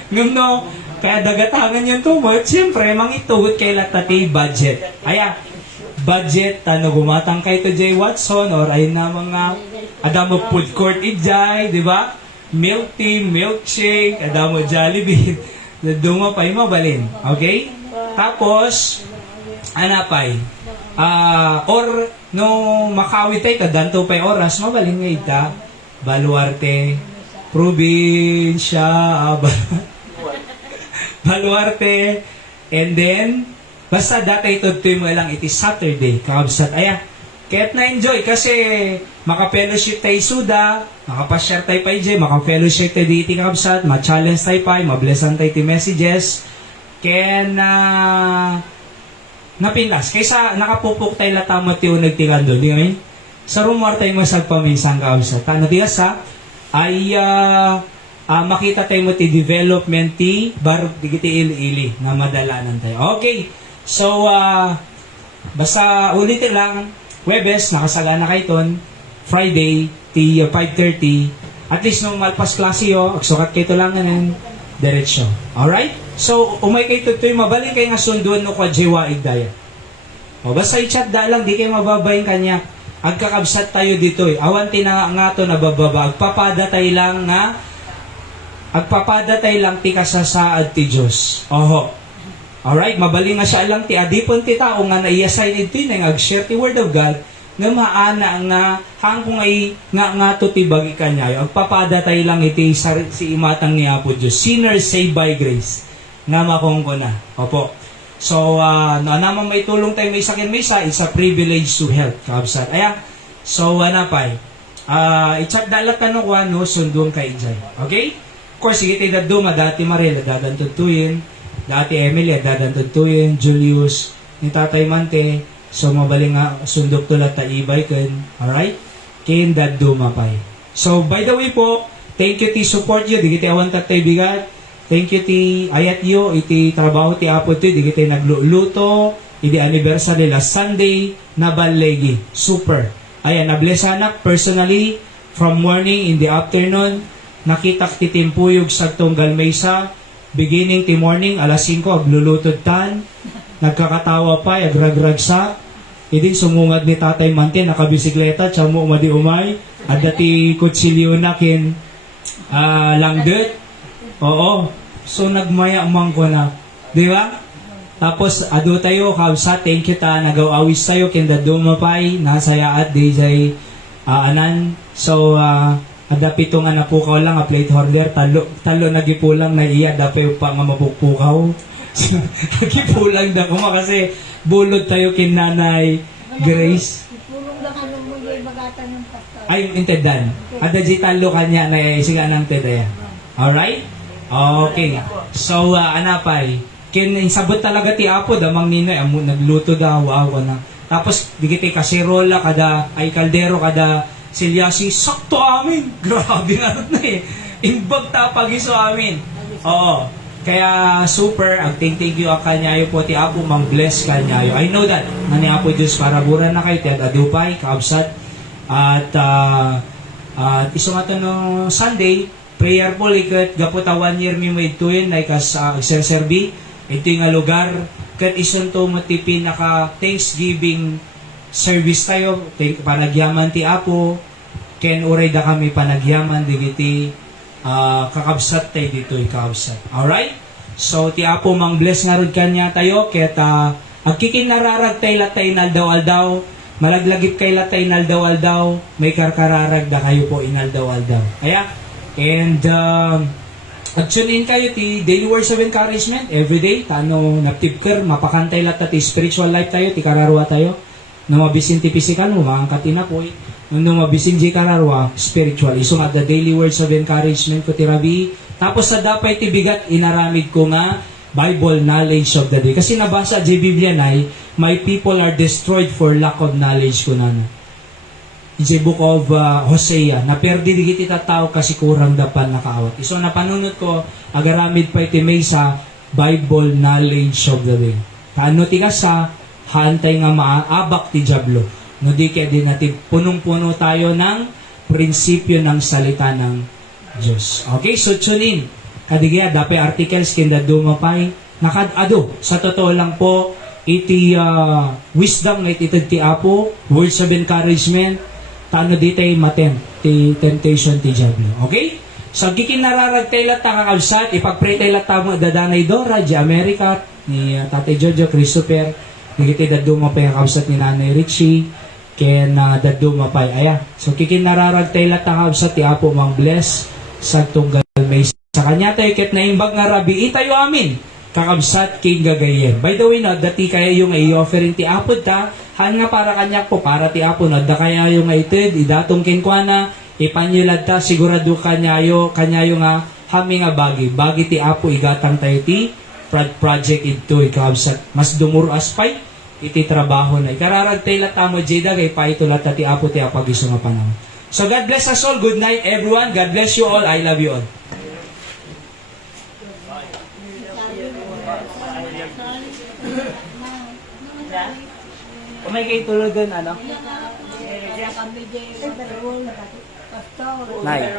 No, kaya dagatangan yun tumot, siyempre, mangitugot kay latati budget. Aya, budget, gumatang kay to Jay Watson, or ayun na mga, adamo food court ijay, di ba? Milk tea, milkshake, adamo Jollibee, naduma pa yung mabalin. Okay? Tapos, anapay, or, no, makawit tayo, kadanto pa'y oras, mabalin nga ita, baluarte, probinsya, baluarte, and then, basta data ito mo lang, it is Saturday, kakabsat, kaya't na-enjoy, kasi, maka-fellowship tayo suda, makapasyar tayo pa ije, maka-fellowship tayo dito kakabsat, ma-challenge tayo pa, ma-blessan tayo ti messages, kaya napinlas. Kaysa nakapupok tayo latamot yung nagtilando. Di kami? Sa rumor tayo masagpaminsang kausap. Natigas ha? Ay makita tayo mo ti development ti barog digiti ili na madalanan tayo. Okay. So, basta ulitin lang. Webes, nakasagana kayo ton. Friday, ti 5:30. At least nung malpas klase yo, agsukat kayo lang ngayon. Diretsyo. Alright? So, umay kayo tutoy, mabalik kayo nga sunduan no kwa jiwa igdaya. O, basta i-chat da lang, di kayo mababayin kanya. Agkakabsat tayo dito eh. Awan nga to nabababa. Agpapadatay lang ti kasasaad ti Diyos. Oho. Alright? Mabalik nga siya lang ti adipon ti tao nga na-i-assign ito yun, ag-share ti Word of God, nga maana nga hangkong ay nga to ti bagi kanya agpapadatay lang iti si imatang niya po Diyos sinners saved by grace nga makong ko na. Opo. So naman may tulong tayo may sakin may isa, it's a privilege to help kabsat. So napay i-chat dalat tanong ko no sundong kay Jai. Okay? Of course sige tayo daduma dati Maril dadantutuyin, dati Emily dadantutuyin, Julius ni Tatay Mante. So, mabaling nga, sundok tulat ta ibay kan. Alright? Kin daddo mapay. So, by the way po, thank you ti support yo. Di kita awan tatay bigat. Thank you ti ayat yo. Iti trabaho ti apo ti. Di kita nagluluto. Iti anniversary last Sunday. Nabalegi. Super. Ayan, nablesanak personally from morning in the afternoon. Nakitak ti timpuyog sa tunggal maysa. Beginning ti morning, alas 5, aglulutod tan. Nagkakatawa pa, agragrag sa. Iding sumungad ni Tatay Mante, nakabisikleta, tsamo umadi umay, at dati kutsilyo na kin langdet. Oo. So, nagmaya man ko na. Di ba? Tapos, ado tayo, kabsa, thank you ta, nagawawis tayo, kinda dumapay, nasaya at di jay anan. So, ada pitong na po lang, a plate holder, talo nagipulang na iya, dapay pa nga mapukpukaw. Nagipulang na kuma kasi bulod tayo kin Nanay Grace. Pulong lang ano mo yung bagatan ng pastor. Ay, intedan. Ada di talo kanya na isiga ng tedaya. Alright? Okay. So, anapay. Sabot talaga ti Apo, damang ninoy, amo nagluto daw, awa na. Tapos, digiti kasirola, kada, ay kaldero, kada silyasi, sakto amin. Grabe na na eh. Imbag tapag iso amin. Oo. Kaya super, ang thank you kanyayo po ti Apo, mang bless kanyayo. I know that, nani Apo Diyos, para buran na kayo, ti adupay, kaabsat, at iso nga to no Sunday, prayerful ikat, gaputa 1 year mi mo ituin, na ikas serserbi, ito yung lugar, kat ison to matipin naka Thanksgiving service tayo, panagyaman ti Apo, ken uray da kami panagyaman, digiti, kakabsat tayo dito, kakabsat. Alright? So, ti Apo mang bless nga rod kanya tayo, ket agkikinararag tayo latay naldaw-aldaw, malaglagip kay latay naldaw-aldaw, may karkararag da kayo po inaldaw-aldaw. Kaya, and, agsunin kayo ti daily words of encouragement everyday, tano naptipker, mapakantay lat ti spiritual life tayo, ti kararwa tayo, no mabisin ti physical mo, makangkatin na po, no mabisin di kararwa, spiritual. Iso nga the daily words of encouragement ko ti Rabi, tapos sa dapay ti bigat, inaramid ko nga, Bible knowledge of the day. Kasi nabasa di Biblia na, my people are destroyed for lack of knowledge ko na. In the book of Hosea, na perdi digiti tao kasi kurang dapan nakaawat. So napanunod ko, agaramid pa iti may sa Bible knowledge of the day. Paano ti ka sa hantay nga maabak ti Diablo. No di kaya din natin punong-puno tayo ng prinsipyo ng salita ng Diyos. Okay, so tune in. Kadigaya, dapat articles kinda dumapay. Nakadado, sa totoo lang po, iti wisdom na iti ti Apo, words of encouragement, tano di tayo maten, ti temptation ti Diablo. Okay? So, gikinararag tayo lahat kakakabsat, ipag-pray tayo lahat tamo, dadanay Dora, di America, ni Tate Jojo, Christopher, nagiti daduma pa yung kakabsat ni Nanay Richie, ken daduma pa aya. So, kikinararag tayo lahat kakabsat, ti Apo mang bless, sa tunggal may sa kanya tayo, ket na imbag nga Rabi, itayo amin, kakabsat king gagayen. By the way, no, dati kaya yung i-offering ti Apo ta, han nga para kanyak po, para ti Apo, no, da kaya yung ited, idatong kinkwana, ipanyulad ta, sigurado kanyayo nga, hami nga bagi ti Apo, igatang tayo ti, project ito, ikabsat, mas dumuras pa'y, iti trabaho na, ikararag tayo lata mo, jeda, kay pa ito lata ti Apo, ti apagiso nga panahon. So, God bless us all, good night everyone, God bless you all, I love you all. May kayo tulad din, ano? Kami din, pastor, Nay.